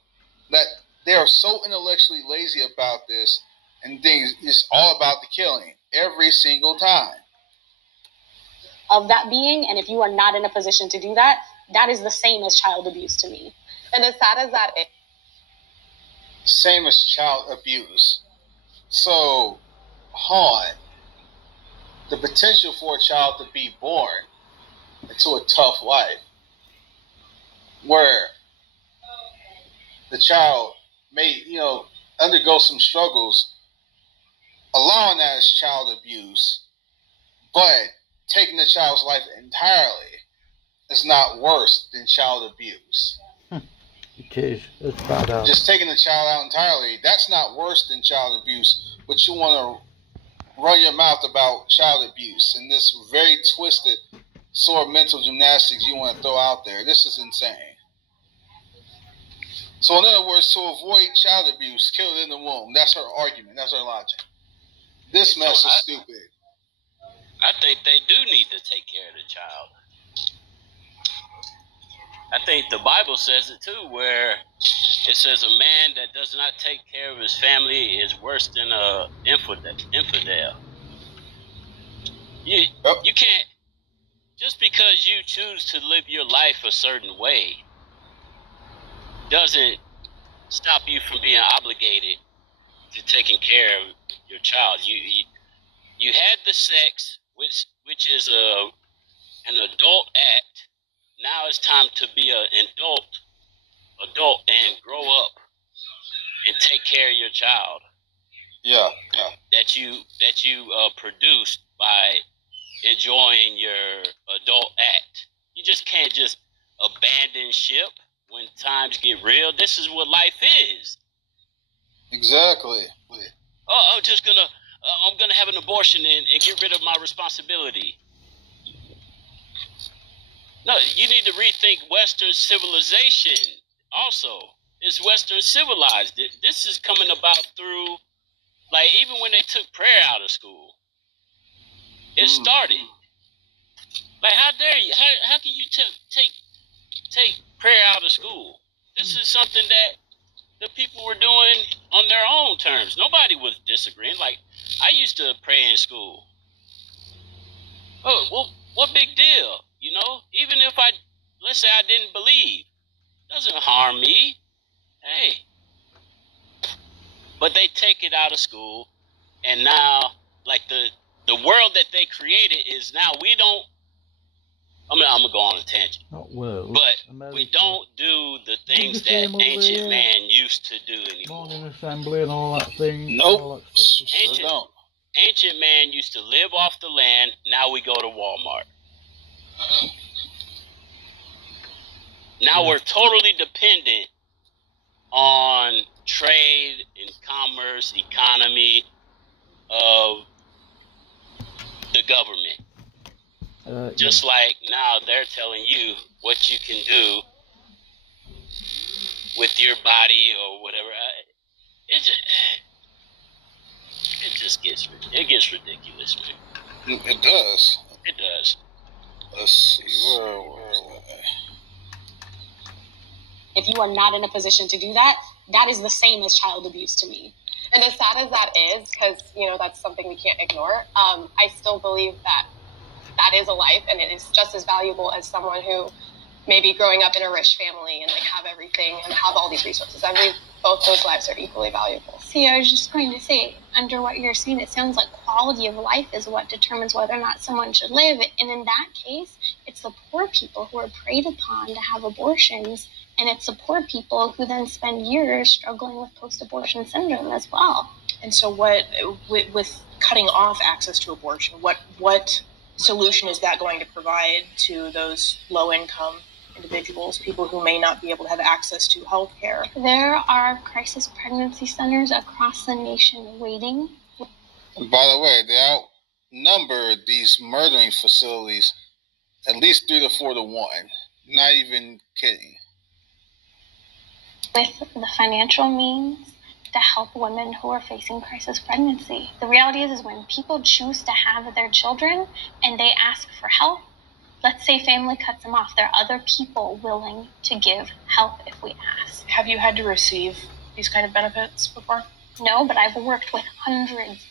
that they are so intellectually lazy about this, and things it's all about the killing every single time. Of that being, and if you are not in a position to do that, that is the same as child abuse to me. And as sad as that is, same as child abuse. So, the potential for a child to be born into a tough life where the child may, undergo some struggles, allowing that as child abuse, but taking the child's life entirely is not worse than child abuse. It is. It's bad out. Just taking the child out entirely, that's not worse than child abuse, but you want to run your mouth about child abuse and this very twisted sort of mental gymnastics you want to throw out there. This is insane. So in other words, to avoid child abuse, kill it in the womb. That's her argument. That's her logic. This mess is stupid. I think they do need to take care of the child. I think the Bible says it too, where it says a man that does not take care of his family is worse than an infidel. You can't, just because you choose to live your life a certain way doesn't stop you from being obligated to taking care of your child. You had the sex, which is an adult act. Now it's time to be an adult and grow up and take care of your child. Yeah. that you produced by enjoying your adult act. You just can't just abandon ship when times get real. This is what life is. Exactly. Oh, I'm gonna have an abortion and get rid of my responsibility. No, you need to rethink Western civilization. Also, it's Western civilized. This is coming about through, like, even when they took prayer out of school, it started. Like, how dare you? How can you take prayer out of school? This is something that the people were doing on their own terms. Nobody was disagreeing. Like, I used to pray in school. Oh, well, what big deal? You know, even if let's say I didn't believe, doesn't harm me. Hey, but they take it out of school, and now, like, the world that they created is now we don't. I'm gonna go on a tangent. Not world. But America. we don't do the things that ancient man used to do anymore. Morning assembly and all that thing. Nope. All that stuff. Ancient man used to live off the land. Now we go to Walmart. Now we're totally dependent on trade and commerce, economy of the government. Just like now they're telling you what you can do with your body or whatever. It gets ridiculous, man. It does. It does. Let's see. If you are not in a position to do that, that is the same as child abuse to me. And as sad as that is, because, that's something we can't ignore, I still believe that is a life, and it is just as valuable as someone who maybe growing up in a rich family and have everything and have all these resources. I believe both those lives are equally valuable. See, I was just going to say, under what you're saying, it sounds like quality of life is what determines whether or not someone should live. And in that case, it's the poor people who are preyed upon to have abortions, and it's the poor people who then spend years struggling with post-abortion syndrome as well. And so what, with cutting off access to abortion, what solution is that going to provide to those low-income individuals, people who may not be able to have access to health care? There are crisis pregnancy centers across the nation waiting. And by the way, they outnumber these murdering facilities at least 3 to 4 to 1. Not even kidding. With the financial means to help women who are facing crisis pregnancy. The reality is when people choose to have their children and they ask for help, let's say family cuts them off, there are other people willing to give help if we ask. Have you had to receive these kind of benefits before? No, but I've worked with hundreds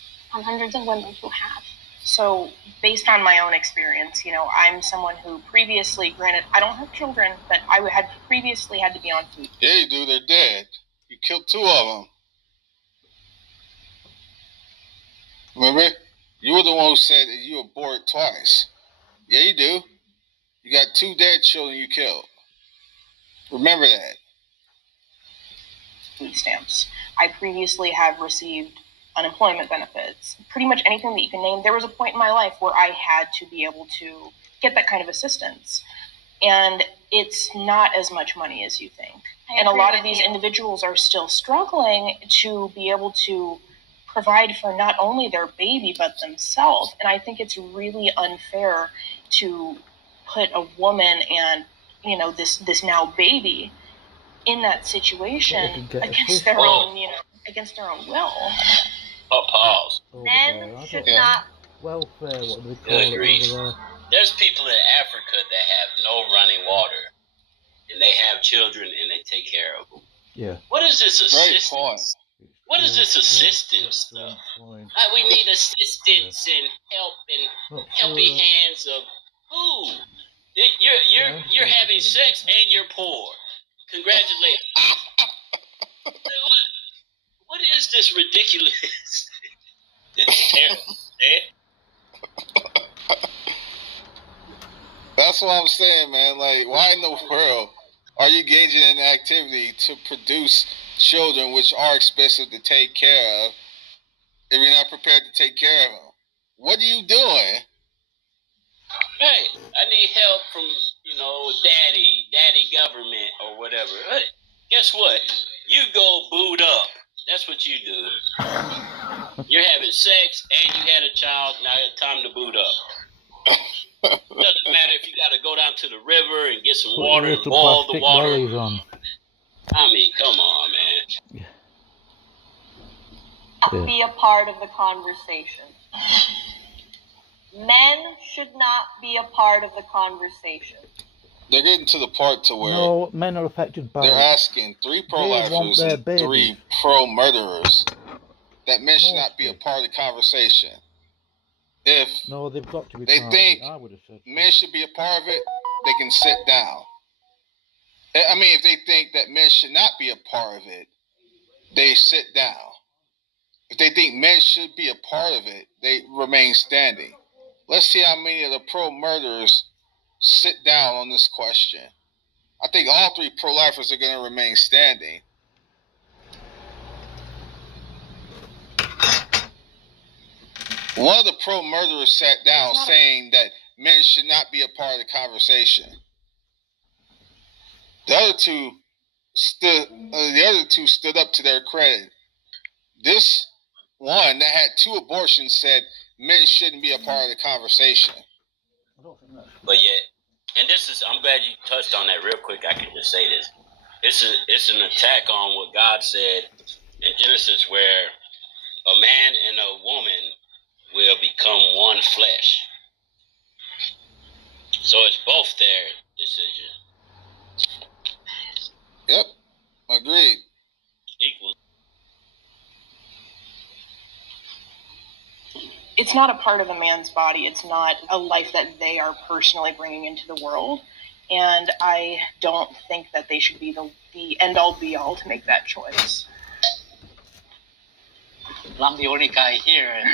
of women who have. So based on my own experience, I'm someone who previously, granted, I don't have children, but I had previously had to be on food. Yeah, you do. They're dead. You killed 2 of them. Remember? You were the one who said that you aborted twice. Yeah, you do. You got 2 dead children you killed. Remember that. Food stamps. I previously have received unemployment benefits. Pretty much anything that you can name. There was a point in my life where I had to be able to get that kind of assistance. And it's not as much money as you think. And a lot of these individuals are still struggling to be able to provide for not only their baby but themselves. And I think it's really unfair to put a woman and this now baby in that situation against their own will. Pause. Men should not. Welfare, what do they call it over there? There's people in Africa that have no running water, and they have children and they take care of them. Yeah. What is this assistance? What is this assistance stuff? We need assistance and help and helping hands of who? You're having sex and you're poor. Congratulations. What is this ridiculous? It's terrible, man. That's what I'm saying, man. Like, why in the world are you engaging in an activity to produce children which are expensive to take care of, if you're not prepared to take care of them? What are you doing? Hey, I need help from, daddy government or whatever. Hey, guess what? You go boot up. That's what you do. You're having sex and you had a child. Now it's time to boot up. Doesn't matter if you got to go down to the river and get some water and boil the water. On. I mean, come on, man. Yeah. Be a part of the conversation. Men should not be a part of the conversation. They're getting to the part to where no, men are affected by they're asking 3 pro-lifers and 3 pro-murderers that men should not be a part of the conversation. If no, they've got to be they part think of it, I would have said men should be a part of it, they can sit down. I mean, if they think that men should not be a part of it, they sit down. If they think men should be a part of it, they remain standing. Let's see how many of the pro-murderers sit down on this question. I think all 3 pro-lifers are going to remain standing. One of the pro-murderers sat down saying that men should not be a part of the conversation. The other two stood up to their credit. This one that had 2 abortions said men shouldn't be a part of the conversation. But yet, and this is, I'm glad you touched on that real quick. I can just say this. It's an attack on what God said in Genesis, where a man and a woman will become one flesh. So it's both their decision. Yep, agreed. Equal. It's not a part of a man's body. It's not a life that they are personally bringing into the world. And I don't think that they should be the end-all be-all to make that choice. Well, I'm the only guy here. And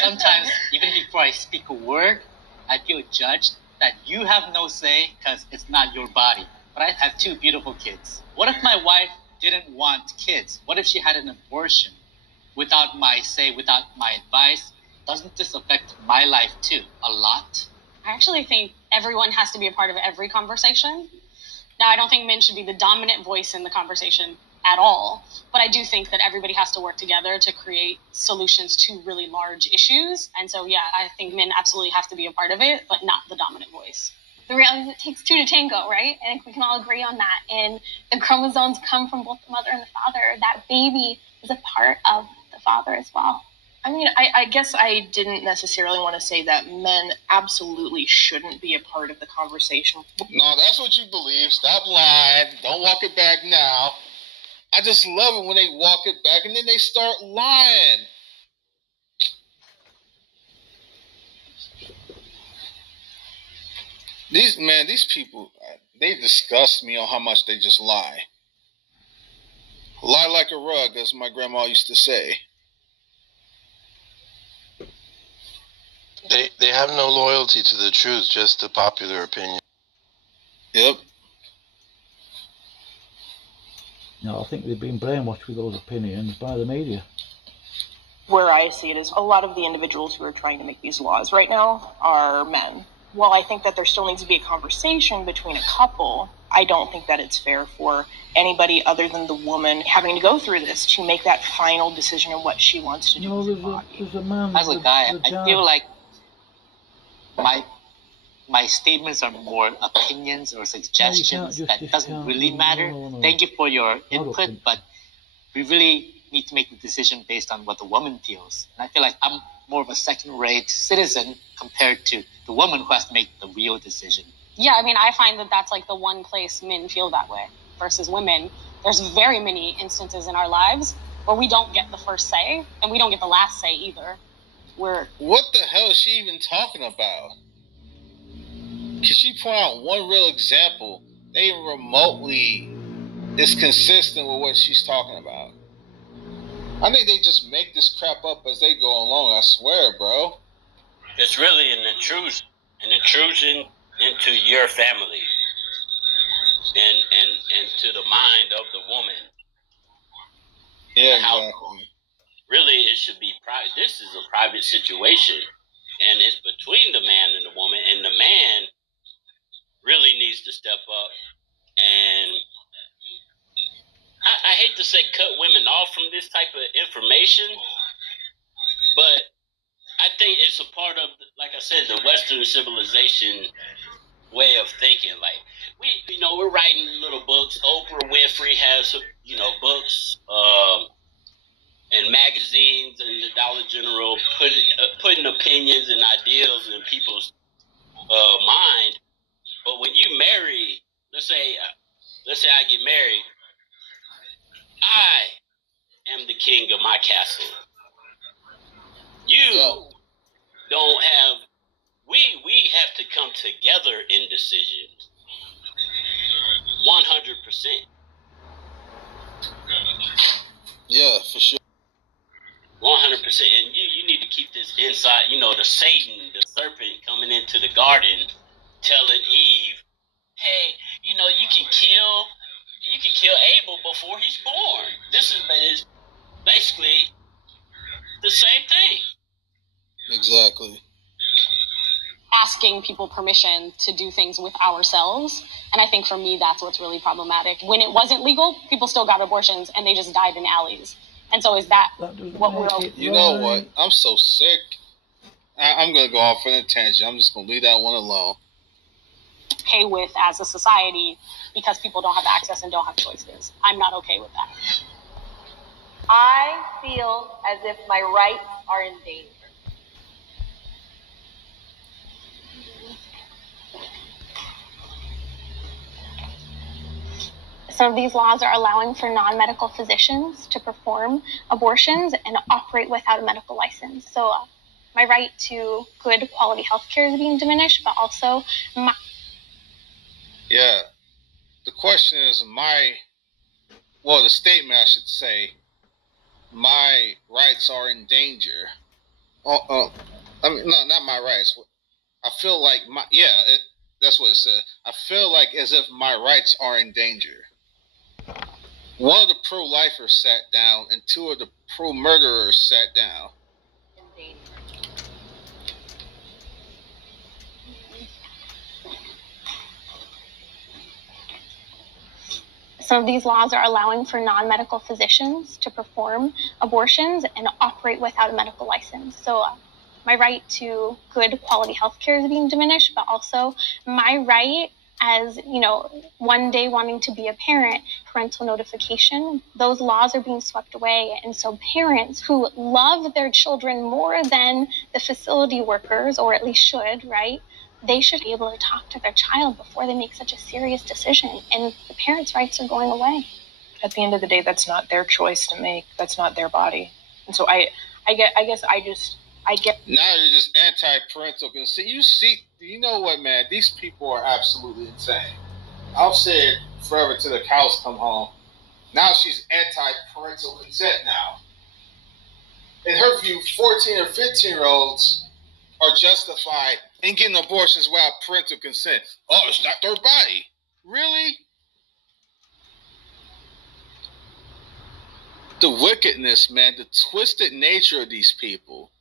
sometimes, even before I speak a word, I feel judged that you have no say because it's not your body. But I have 2 beautiful kids. What if my wife didn't want kids? What if she had an abortion without my say, without my advice? Doesn't this affect my life too, a lot? I actually think everyone has to be a part of every conversation. Now, I don't think men should be the dominant voice in the conversation at all, but I do think that everybody has to work together to create solutions to really large issues. And so, yeah, I think men absolutely have to be a part of it, but not the dominant voice. The reality is it takes 2 to tango, right? And we can all agree on that. And the chromosomes come from both the mother and the father. That baby is a part of the father as well. I mean, I guess I didn't necessarily want to say that men absolutely shouldn't be a part of the conversation. No, that's what you believe. Stop lying. Don't walk it back now. I just love it when they walk it back and then they start lying. These people, they disgust me on how much they just lie. Lie like a rug, as my grandma used to say. They have no loyalty to the truth, just the popular opinion. Yep. No, I think they've been brainwashed with those opinions by the media. Where I see it is a lot of the individuals who are trying to make these laws right now are men. While I think that there still needs to be a conversation between a couple, I don't think that it's fair for anybody other than the woman having to go through this to make that final decision of what she wants to do with her body. There's a man. As a guy, I feel like my statements are more opinions or suggestions that doesn't really matter. No. Thank you for your input, but we really need to make the decision based on what the woman feels. And I feel like I'm more of a second-rate citizen compared to the woman who has to make the real decision. Yeah, I mean, I find that that's like the one place men feel that way versus women. There's very many instances in our lives where we don't get the first say, and we don't get the last say either. What the hell is she even talking about? Can she point out one real example that even remotely is consistent with what she's talking about? I think they just make this crap up as they go along, I swear, bro. It's really an intrusion into your family and to the mind of the woman. Yeah, exactly. really it should be private. This is a private situation, and it's between the man and the woman, and the man really needs to step up. And I hate to say cut women off from this type of information, but I think it's a part of, like I said, the Western civilization way of thinking. Like we're writing little books. Oprah Winfrey has, books and magazines, and the Dollar General putting opinions and ideals in people's mind. But when you marry, let's say I get married, I am the king of my castle. You don't have. We have to come together in decisions. 100%. Yeah, for sure. 100%. And you need to keep this inside. The Satan, the serpent coming into the garden, telling Eve, "Hey, you can kill Abel before he's born." This is basically the same thing. Exactly. Asking people permission to do things with ourselves. And I think for me, that's what's really problematic. When it wasn't legal, people still got abortions and they just died in alleys. And so is that what we're... You know what? I'm so sick. I'm going to go off on a tangent. I'm just going to leave that one alone. Okay with as a society because people don't have access and don't have choices. I'm not okay with that. I feel as if my rights are in danger. Some of these laws are allowing for non-medical physicians to perform abortions and operate without a medical license. So my right to good quality health care is being diminished, but also my... Yeah. The question is the statement I should say, my rights are in danger. I mean, no, not my rights. I feel like that's what it said. I feel like as if my rights are in danger. One of the pro-lifers sat down, and two of the pro-murderers sat down. Some of these laws are allowing for non-medical physicians to perform abortions and operate without a medical license. So my right to good quality health care is being diminished, but also my right as, one day wanting to be a parent, parental notification, those laws are being swept away. And so parents who love their children more than the facility workers, or at least should, right? They should be able to talk to their child before they make such a serious decision. And the parents' rights are going away. At the end of the day, that's not their choice to make. That's not their body. And so I get. Now you're just anti-parental consent. You know what, man? These people are absolutely insane. I'll say it forever till the cows come home. Now she's anti-parental consent now. In her view, 14 or 15-year-olds are justified in getting abortions without parental consent. Oh, it's not their body. Really? The wickedness, man, the twisted nature of these people.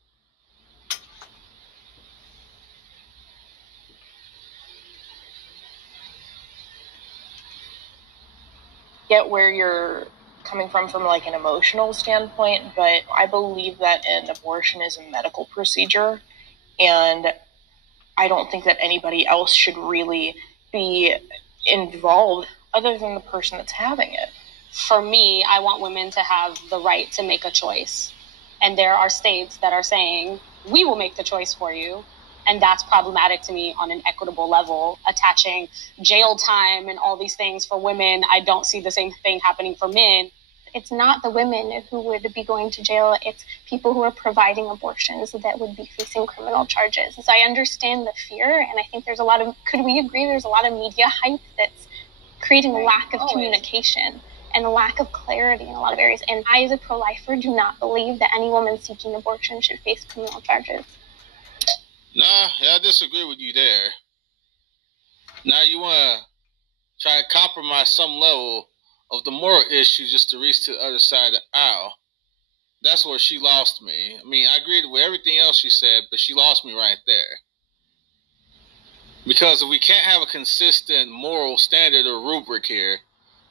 Get where you're coming from like an emotional standpoint, but I believe that an abortion is a medical procedure, and I don't think that anybody else should really be involved other than the person that's having it. For me, I want women to have the right to make a choice. And there are states that are saying, we will make the choice for you. And that's problematic to me on an equitable level. Attaching jail time and all these things for women, I don't see the same thing happening for men. It's not the women who would be going to jail. It's people who are providing abortions that would be facing criminal charges. So I understand the fear, and I think could we agree there's a lot of media hype that's creating a lack of communication and a lack of clarity in a lot of areas. And I, as a pro-lifer, do not believe that any woman seeking abortion should face criminal charges. Nah, I disagree with you there. Now you want to try to compromise some level of the moral issue just to reach to the other side of the aisle. that's where she lost me. I mean, I agreed with everything else she said, but she lost me right there. Because if we can't have a consistent moral standard or rubric here,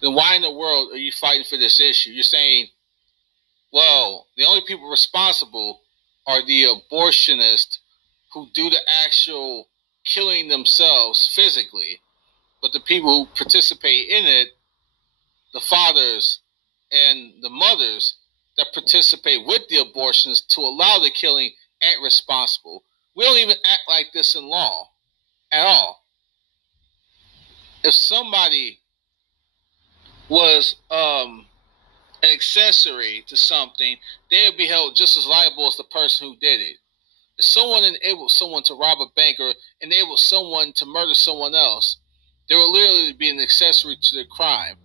then why in the world are you fighting for this issue? You're saying, well, the only people responsible are the abortionists who do the actual killing themselves physically, but the people who participate in it, the fathers and the mothers that participate with the abortions to allow the killing, ain't responsible. We don't even act like this in law at all. If somebody was an accessory to something, they would be held just as liable as the person who did it. If someone enabled someone to rob a bank or enabled someone to murder someone else, they would literally be an accessory to the crime.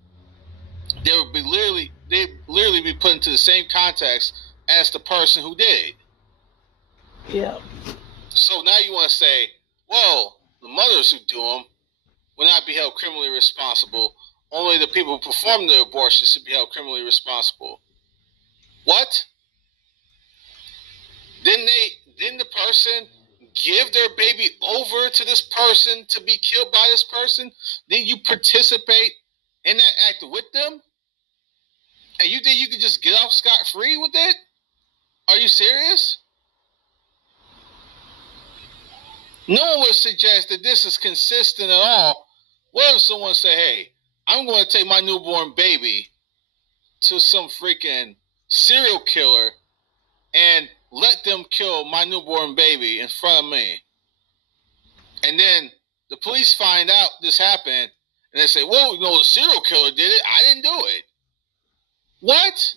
They would be literally be put into the same context as the person who did. Yeah. So now you want to say, well, the mothers who do them will not be held criminally responsible. Only the people who perform the abortion should be held criminally responsible. What? Didn't the person give their baby over to this person to be killed by this person? Didn't you participate in that act with them? And you think you could just get off scot-free with it? Are you serious? No one would suggest that this is consistent at all. What if someone say, hey, I'm going to take my newborn baby to some freaking serial killer and let them kill my newborn baby in front of me. And then the police find out this happened and they say, well, the serial killer did it. I didn't do it. What?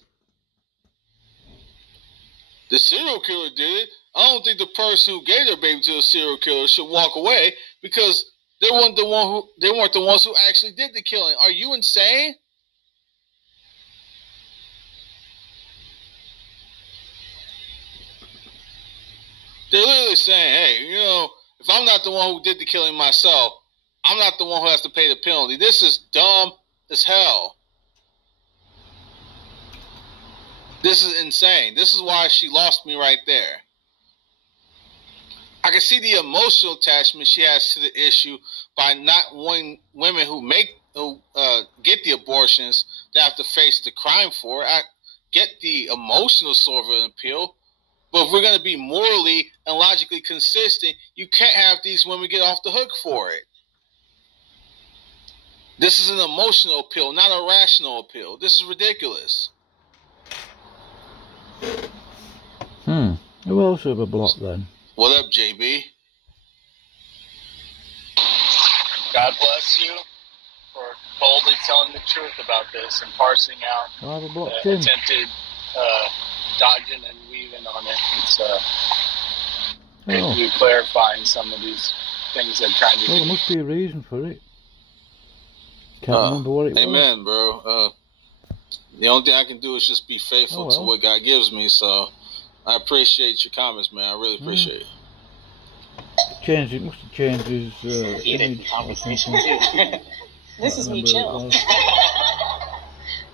The serial killer did it. I don't think the person who gave their baby to a serial killer should walk away because they weren't the ones who actually did the killing. Are you insane? They're literally saying, hey, if I'm not the one who did the killing myself, I'm not the one who has to pay the penalty. This is dumb as hell. This is insane. This is why she lost me right there. I can see the emotional attachment she has to the issue by not wanting women who get the abortions to have to face the crime for it. I get the emotional sort of an appeal, but if we're going to be morally and logically consistent, you can't have these women get off the hook for it. This is an emotional appeal, not a rational appeal. This is ridiculous. Who else have a block then? What up, JB? God bless you for boldly telling the truth about this and parsing out the attempted dodging and weaving on it. It's great you clarifying some of these things they're trying to do. Well, there must be a reason for it. Can't remember what it was. Amen, bro. The only thing I can do is just be faithful to what God gives me, so I appreciate your comments, man. I really appreciate it. It must have changed his image. Conversation too. This is me chill.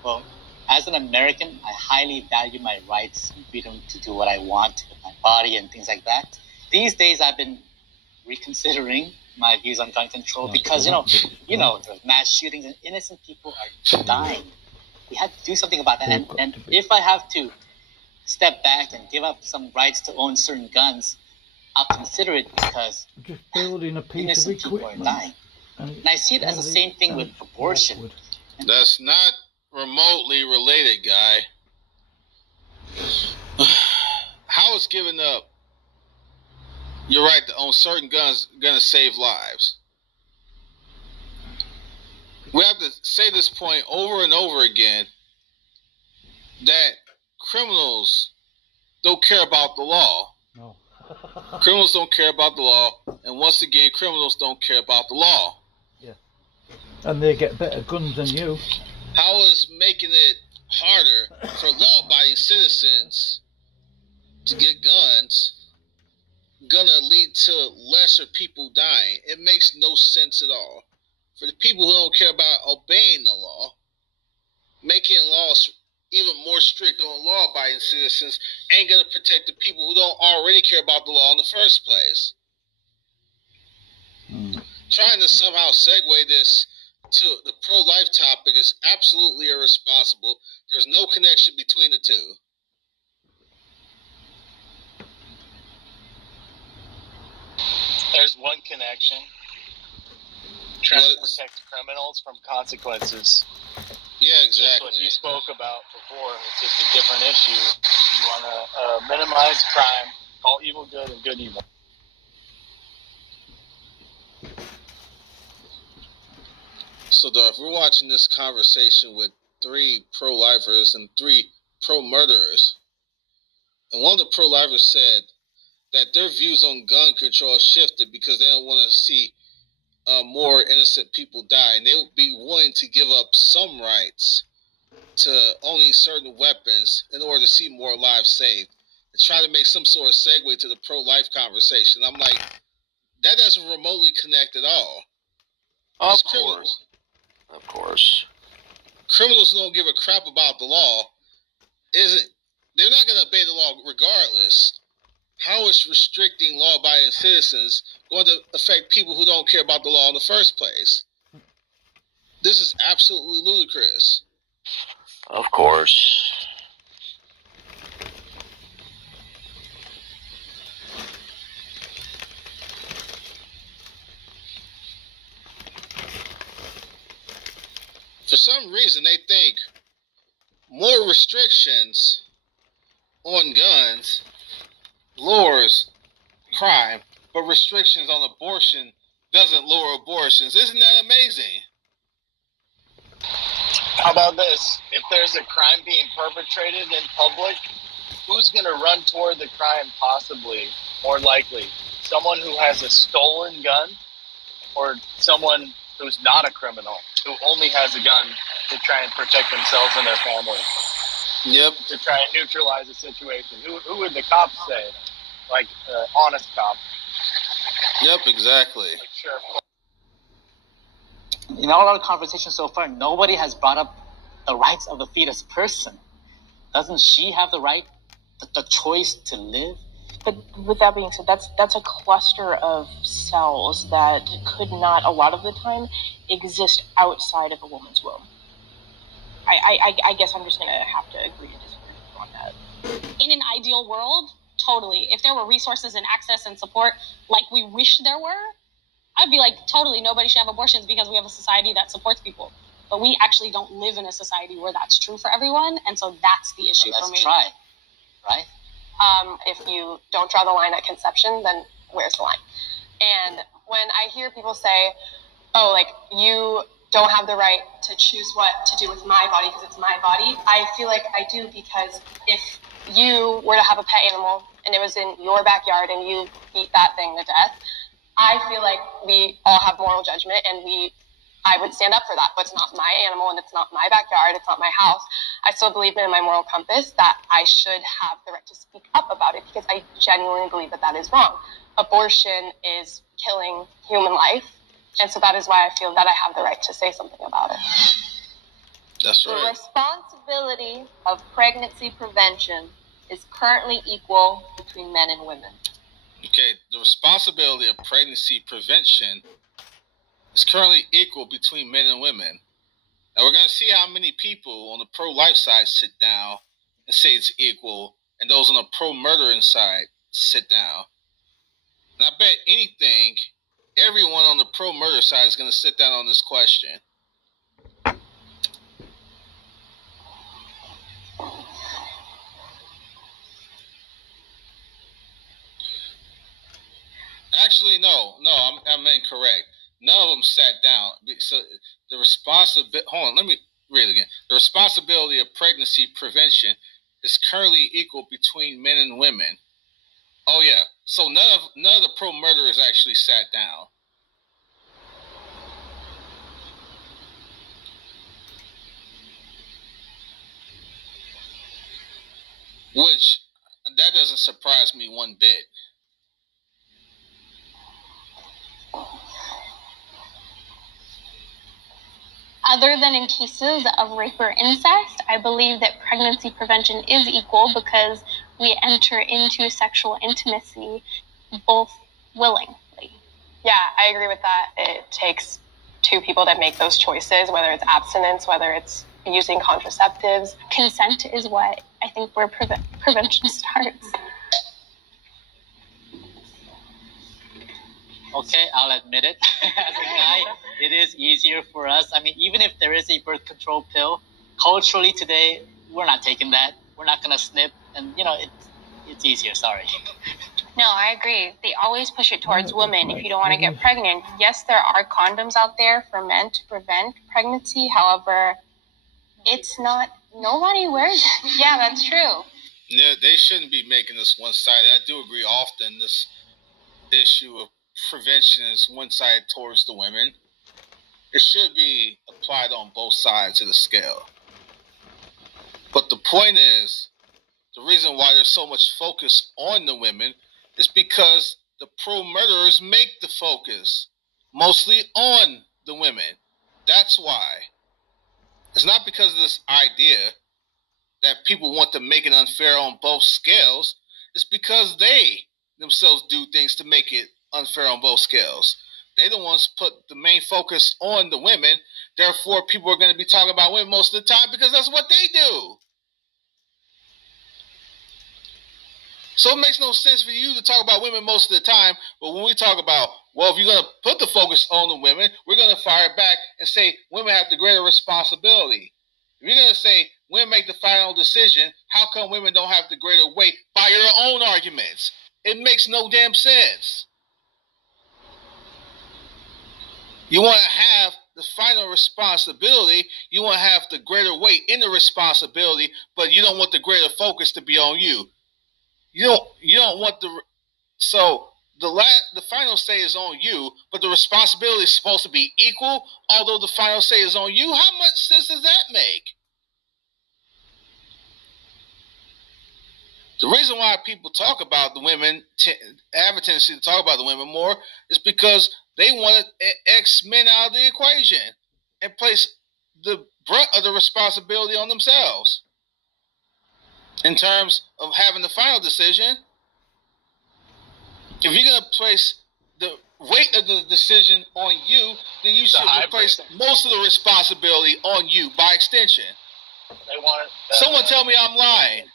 Well, as an American, I highly value my rights and freedom to do what I want with my body and things like that. These days, I've been reconsidering my views on gun control because there's mass shootings and innocent people are dying. We have to do something about that. And if I have to step back and give up some rights to own certain guns, I'll consider it because just building a piece innocent of people equipment. are dying. And I see it as the same thing with abortion. That's not remotely related, guy. How is giving up your right to own certain guns going to save lives? We have to say this point over and over again that criminals don't care about the law. No. Criminals don't care about the law, and once again, criminals don't care about the law. Yeah. And they get better guns than you. How is making it harder for law-abiding citizens to get guns gonna lead to lesser people dying? It makes no sense at all. For the people who don't care about obeying the law, making laws even more strict on law-abiding citizens ain't going to protect the people who don't already care about the law in the first place. Trying to somehow segue this to the pro-life topic is absolutely irresponsible. There's no connection between the two. There's one connection. Trying to protect criminals from consequences. Yeah, exactly. Just what you spoke about before. It's just a different issue. You want to minimize crime, call evil good and good evil. So, Darth, we're watching this conversation with 3 pro-lifers and 3 pro-murderers. And one of the pro-lifers said that their views on gun control shifted because they don't want to see more innocent people die. And they would be willing to give up some rights to owning certain weapons in order to see more lives saved. And try to make some sort of segue to the pro-life conversation. I'm like, that doesn't remotely connect at all. Of course. Of course. Criminals who don't give a crap about the law, they're not going to obey the law regardless. How is restricting law-abiding citizens going to affect people who don't care about the law in the first place? This is absolutely ludicrous. Of course. For some reason, they think more restrictions on guns lowers crime, but restrictions on abortion doesn't lower abortions. Isn't that amazing? How about this? If there's a crime being perpetrated in public, who's going to run toward the crime possibly, more likely? Someone who has a stolen gun or someone who's not a criminal, who only has a gun to try and protect themselves and their family? Yep. To try and neutralize the situation. Who would the cops say? Like, honest cop. Yep, exactly. Like Sheriff. In all our conversations so far, nobody has brought up the rights of the fetus person. Doesn't she have the right, the choice to live? But with that being said, that's a cluster of cells that could not, a lot of the time, exist outside of a woman's womb. I guess I'm just going to have to agree to disagree on that. In an ideal world, totally. If there were resources and access and support like we wish there were, I'd be like, totally, nobody should have abortions because we have a society that supports people. But we actually don't live in a society where that's true for everyone, and so that's the issue for me. Let's try, right? If you don't draw the line at conception, then where's the line? And when I hear people say, oh, like, you don't have the right to choose what to do with my body because it's my body, I feel like I do, because if you were to have a pet animal and it was in your backyard and you beat that thing to death, I feel like we all have moral judgment and I would stand up for that, but it's not my animal and it's not my backyard, it's not my house. I still believe in my moral compass that I should have the right to speak up about it because I genuinely believe that that is wrong. Abortion is killing human life, and so that is why I feel that I have the right to say something about it. That's right. The responsibility of pregnancy prevention is currently equal between men and women. Okay, the responsibility of pregnancy prevention is currently equal between men and women. Now we're going to see how many people on the pro-life side sit down and say it's equal, and those on the pro-murdering side sit down. And I bet anything, everyone on the pro-murder side is going to sit down on this question. Actually, no, I'm incorrect. None of them sat down. So the responsibility, hold on, let me read it again. The responsibility of pregnancy prevention is currently equal between men and women. Oh yeah, so none of the pro-murderers actually sat down. Which, that doesn't surprise me one bit. Other than in cases of rape or incest, I believe that pregnancy prevention is equal because we enter into sexual intimacy both willingly. Yeah, I agree with that. It takes two people to make those choices, whether it's abstinence, whether it's using contraceptives. Consent is what I think where prevention starts. Okay, I'll admit it. As a guy, it is easier for us. I mean, even if there is a birth control pill, culturally today, we're not taking that. We're not going to snip. And, it's easier. Sorry. No, I agree. They always push it towards women if you don't want to get pregnant. Yes, there are condoms out there for men to prevent pregnancy. However, it's not, nobody wears it. Yeah, that's true. Yeah, they shouldn't be making this one-sided. I do agree often this issue of prevention is one-sided towards the women. It should be applied on both sides of the scale. But the point is, the reason why there's so much focus on the women is because the pro-murderers make the focus mostly on the women. That's why. It's not because of this idea that people want to make it unfair on both scales. It's because they themselves do things to make it unfair on both scales. They the ones put the main focus on the women. Therefore, people are going to be talking about women most of the time because that's what they do. So it makes no sense for you to talk about women most of the time, but when we talk about, well, if you're going to put the focus on the women, we're going to fire back and say women have the greater responsibility. If you're going to say women make the final decision, how come women don't have the greater weight by your own arguments? It makes no damn sense. You want to have the final responsibility, you want to have the greater weight in the responsibility, but you don't want the greater focus to be on you. You don't want the final say is on you, but the responsibility is supposed to be equal, although the final say is on you. How much sense does that make? The reason why people talk about the women, have a tendency to talk about the women more, is because they wanted X men out of the equation and place the brunt of the responsibility on themselves. In terms of having the final decision, if you're going to place the weight of the decision on you, then you should place most of the responsibility on you by extension. They want Someone tell me I'm lying.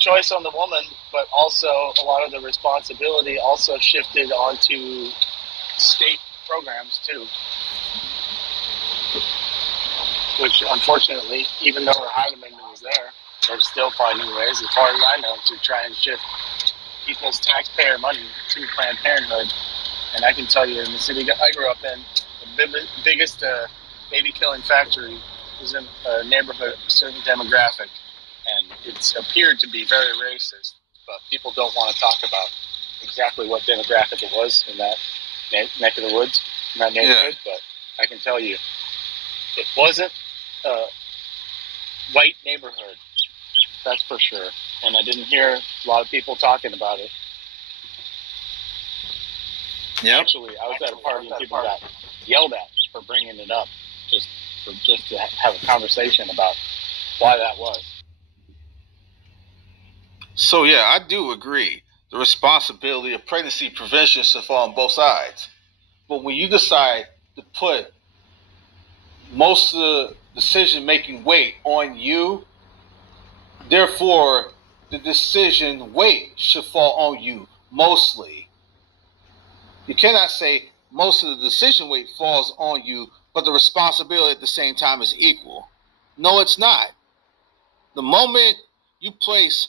Choice on the woman, but also a lot of the responsibility also shifted onto state programs too. Which, unfortunately, even though Heidemann was there, they're still finding ways, as far as I know, to try and shift people's taxpayer money to Planned Parenthood. And I can tell you, in the city I grew up in, the biggest baby-killing factory is in a neighborhood of a certain demographic. And it's appeared to be very racist, but people don't want to talk about exactly what demographic it was in that neck of the woods, in that neighborhood. Yeah. But I can tell you, it wasn't a white neighborhood. That's for sure. And I didn't hear a lot of people talking about it. Yeah. Actually, I was at a party and people got yelled at for bringing it up, just to have a conversation about why that was. So yeah, I do agree. The responsibility of pregnancy prevention should fall on both sides. But when you decide to put most of the decision-making weight on you, therefore, the decision weight should fall on you mostly. You cannot say most of the decision weight falls on you, but the responsibility at the same time is equal. No, it's not. The moment you place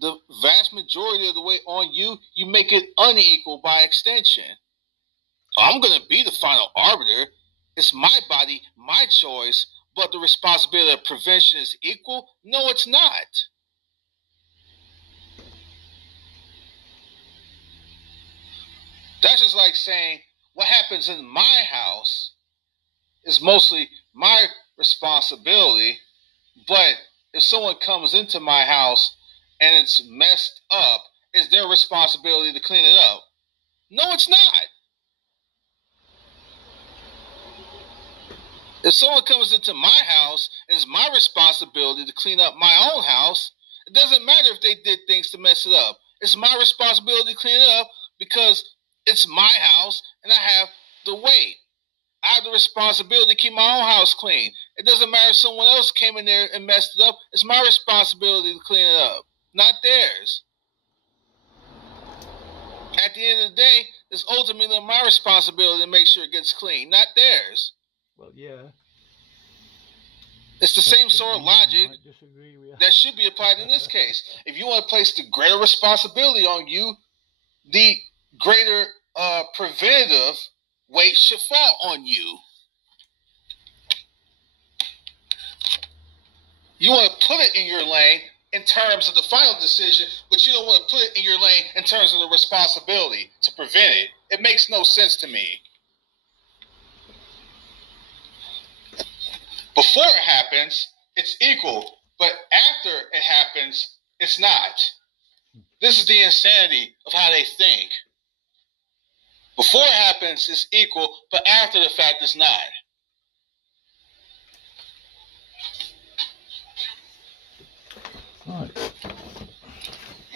the vast majority of the weight on you, you make it unequal by extension. I'm going to be the final arbiter. It's my body, my choice, but the responsibility of prevention is equal? No, it's not. That's just like saying what happens in my house is mostly my responsibility, but if someone comes into my house and it's messed up, it's their responsibility to clean it up. No, it's not. If someone comes into my house, it's my responsibility to clean up my own house. It doesn't matter if they did things to mess it up. It's my responsibility to clean it up because it's my house and I have the weight. I have the responsibility to keep my own house clean. It doesn't matter if someone else came in there and messed it up. It's my responsibility to clean it up, not theirs. At the end of the day, it's ultimately my responsibility to make sure it gets clean, not theirs. Well, yeah. It's the same sort of logic that should be applied in this case. If you want to place the greater responsibility on you, the greater preventative weight should fall on you. You want to put it in your lane in terms of the final decision, but you don't want to put it in your lane in terms of the responsibility to prevent it. It makes no sense to me. Before it happens, it's equal, but after it happens, it's not. This is the insanity of how they think. Before it happens, it's equal, but after the fact, it's not. Right.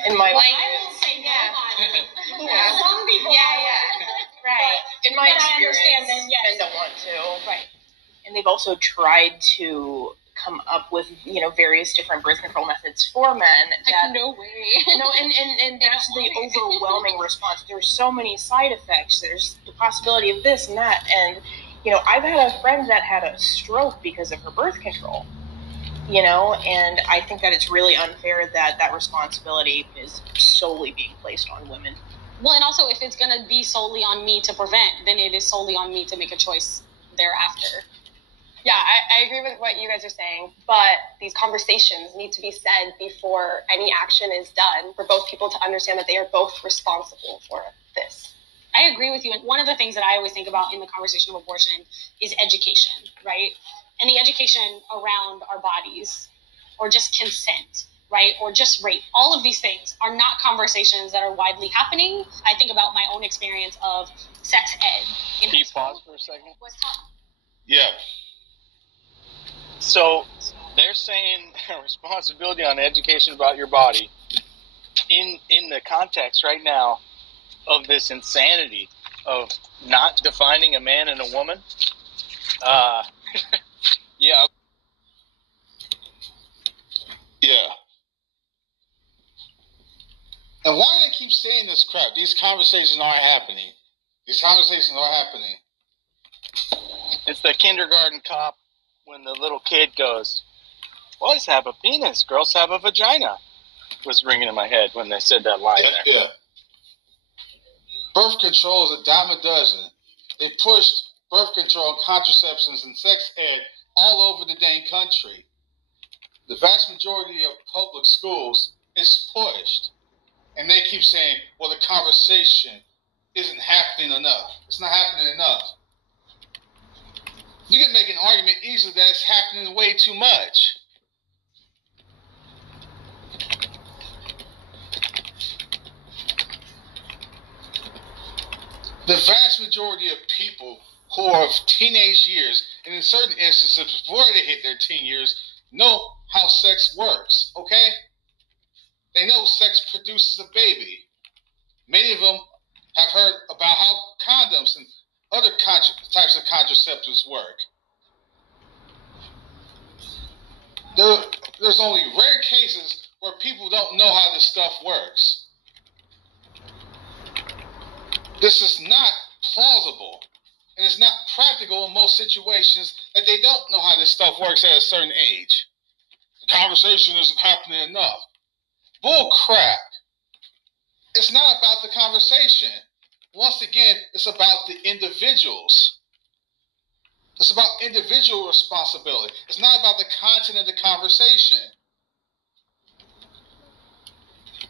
In my I will say some people. Right. In my But I experience, understand then, yes. men don't want to. Right. And they've also tried to come up with, various different birth control methods for men. That, no way. And that's the overwhelming response. There's so many side effects. There's the possibility of this and that. And, I've had a friend that had a stroke because of her birth control. And I think that it's really unfair that responsibility is solely being placed on women. Well, and also if it's going to be solely on me to prevent, then it is solely on me to make a choice thereafter. Yeah, I agree with what you guys are saying, but these conversations need to be said before any action is done for both people to understand that they are both responsible for this. I agree with you. And one of the things that I always think about in the conversation of abortion is education, right? And the education around our bodies, or just consent, right? Or just rape. All of these things are not conversations that are widely happening. I think about my own experience of sex ed. Can you pause for a second? Was taught. Yeah. So they're saying responsibility on education about your body in the context right now of this insanity of not defining a man and a woman. Yeah. Yeah. And why do they keep saying this crap? These conversations aren't happening. These conversations are happening. It's the kindergarten cop when the little kid goes, boys have a penis, girls have a vagina, was ringing in my head when they said that line there. Yeah. Birth control is a dime a dozen. They pushed birth control, contraceptions, and sex ed all over the dang country. The vast majority of public schools is pushed. And they keep saying, well, the conversation isn't happening enough. It's not happening enough. You can make an argument easily that it's happening way too much. The vast majority of people who are of teenage years, and in certain instances before they hit their teen years, know how sex works, okay? They know sex produces a baby. Many of them have heard about how condoms and other types of contraceptives work. There's only rare cases where people don't know how this stuff works. This is not plausible, and it's not practical in most situations that they don't know how this stuff works at a certain age. The conversation isn't happening enough. Bull crap. It's not about the conversation. Once again, it's about the individuals. It's about individual responsibility. It's not about the content of the conversation.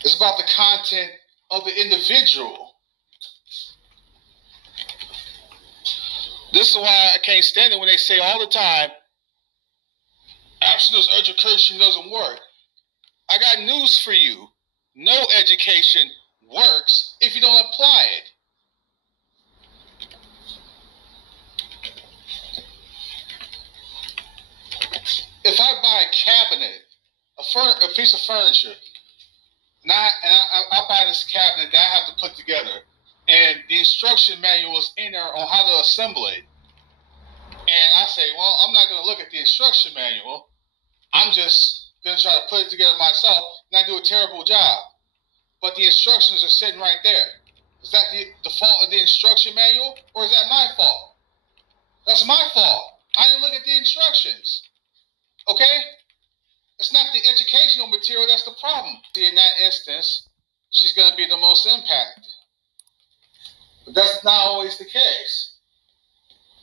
It's about the content of the individual. This is why I can't stand it when they say all the time, abstinence education doesn't work. I got news for you. No education works if you don't apply it. a piece of furniture. And I buy this cabinet that I have to put together, and the instruction manual is in there on how to assemble it. And I say, well, I'm not going to look at the instruction manual. I'm just going to try to put it together myself, and I do a terrible job. But the instructions are sitting right there. Is that the fault of the instruction manual, or is that my fault? That's my fault. I didn't look at the instructions. Okay? It's not the educational material that's the problem. In that instance, she's going to be the most impacted. But that's not always the case.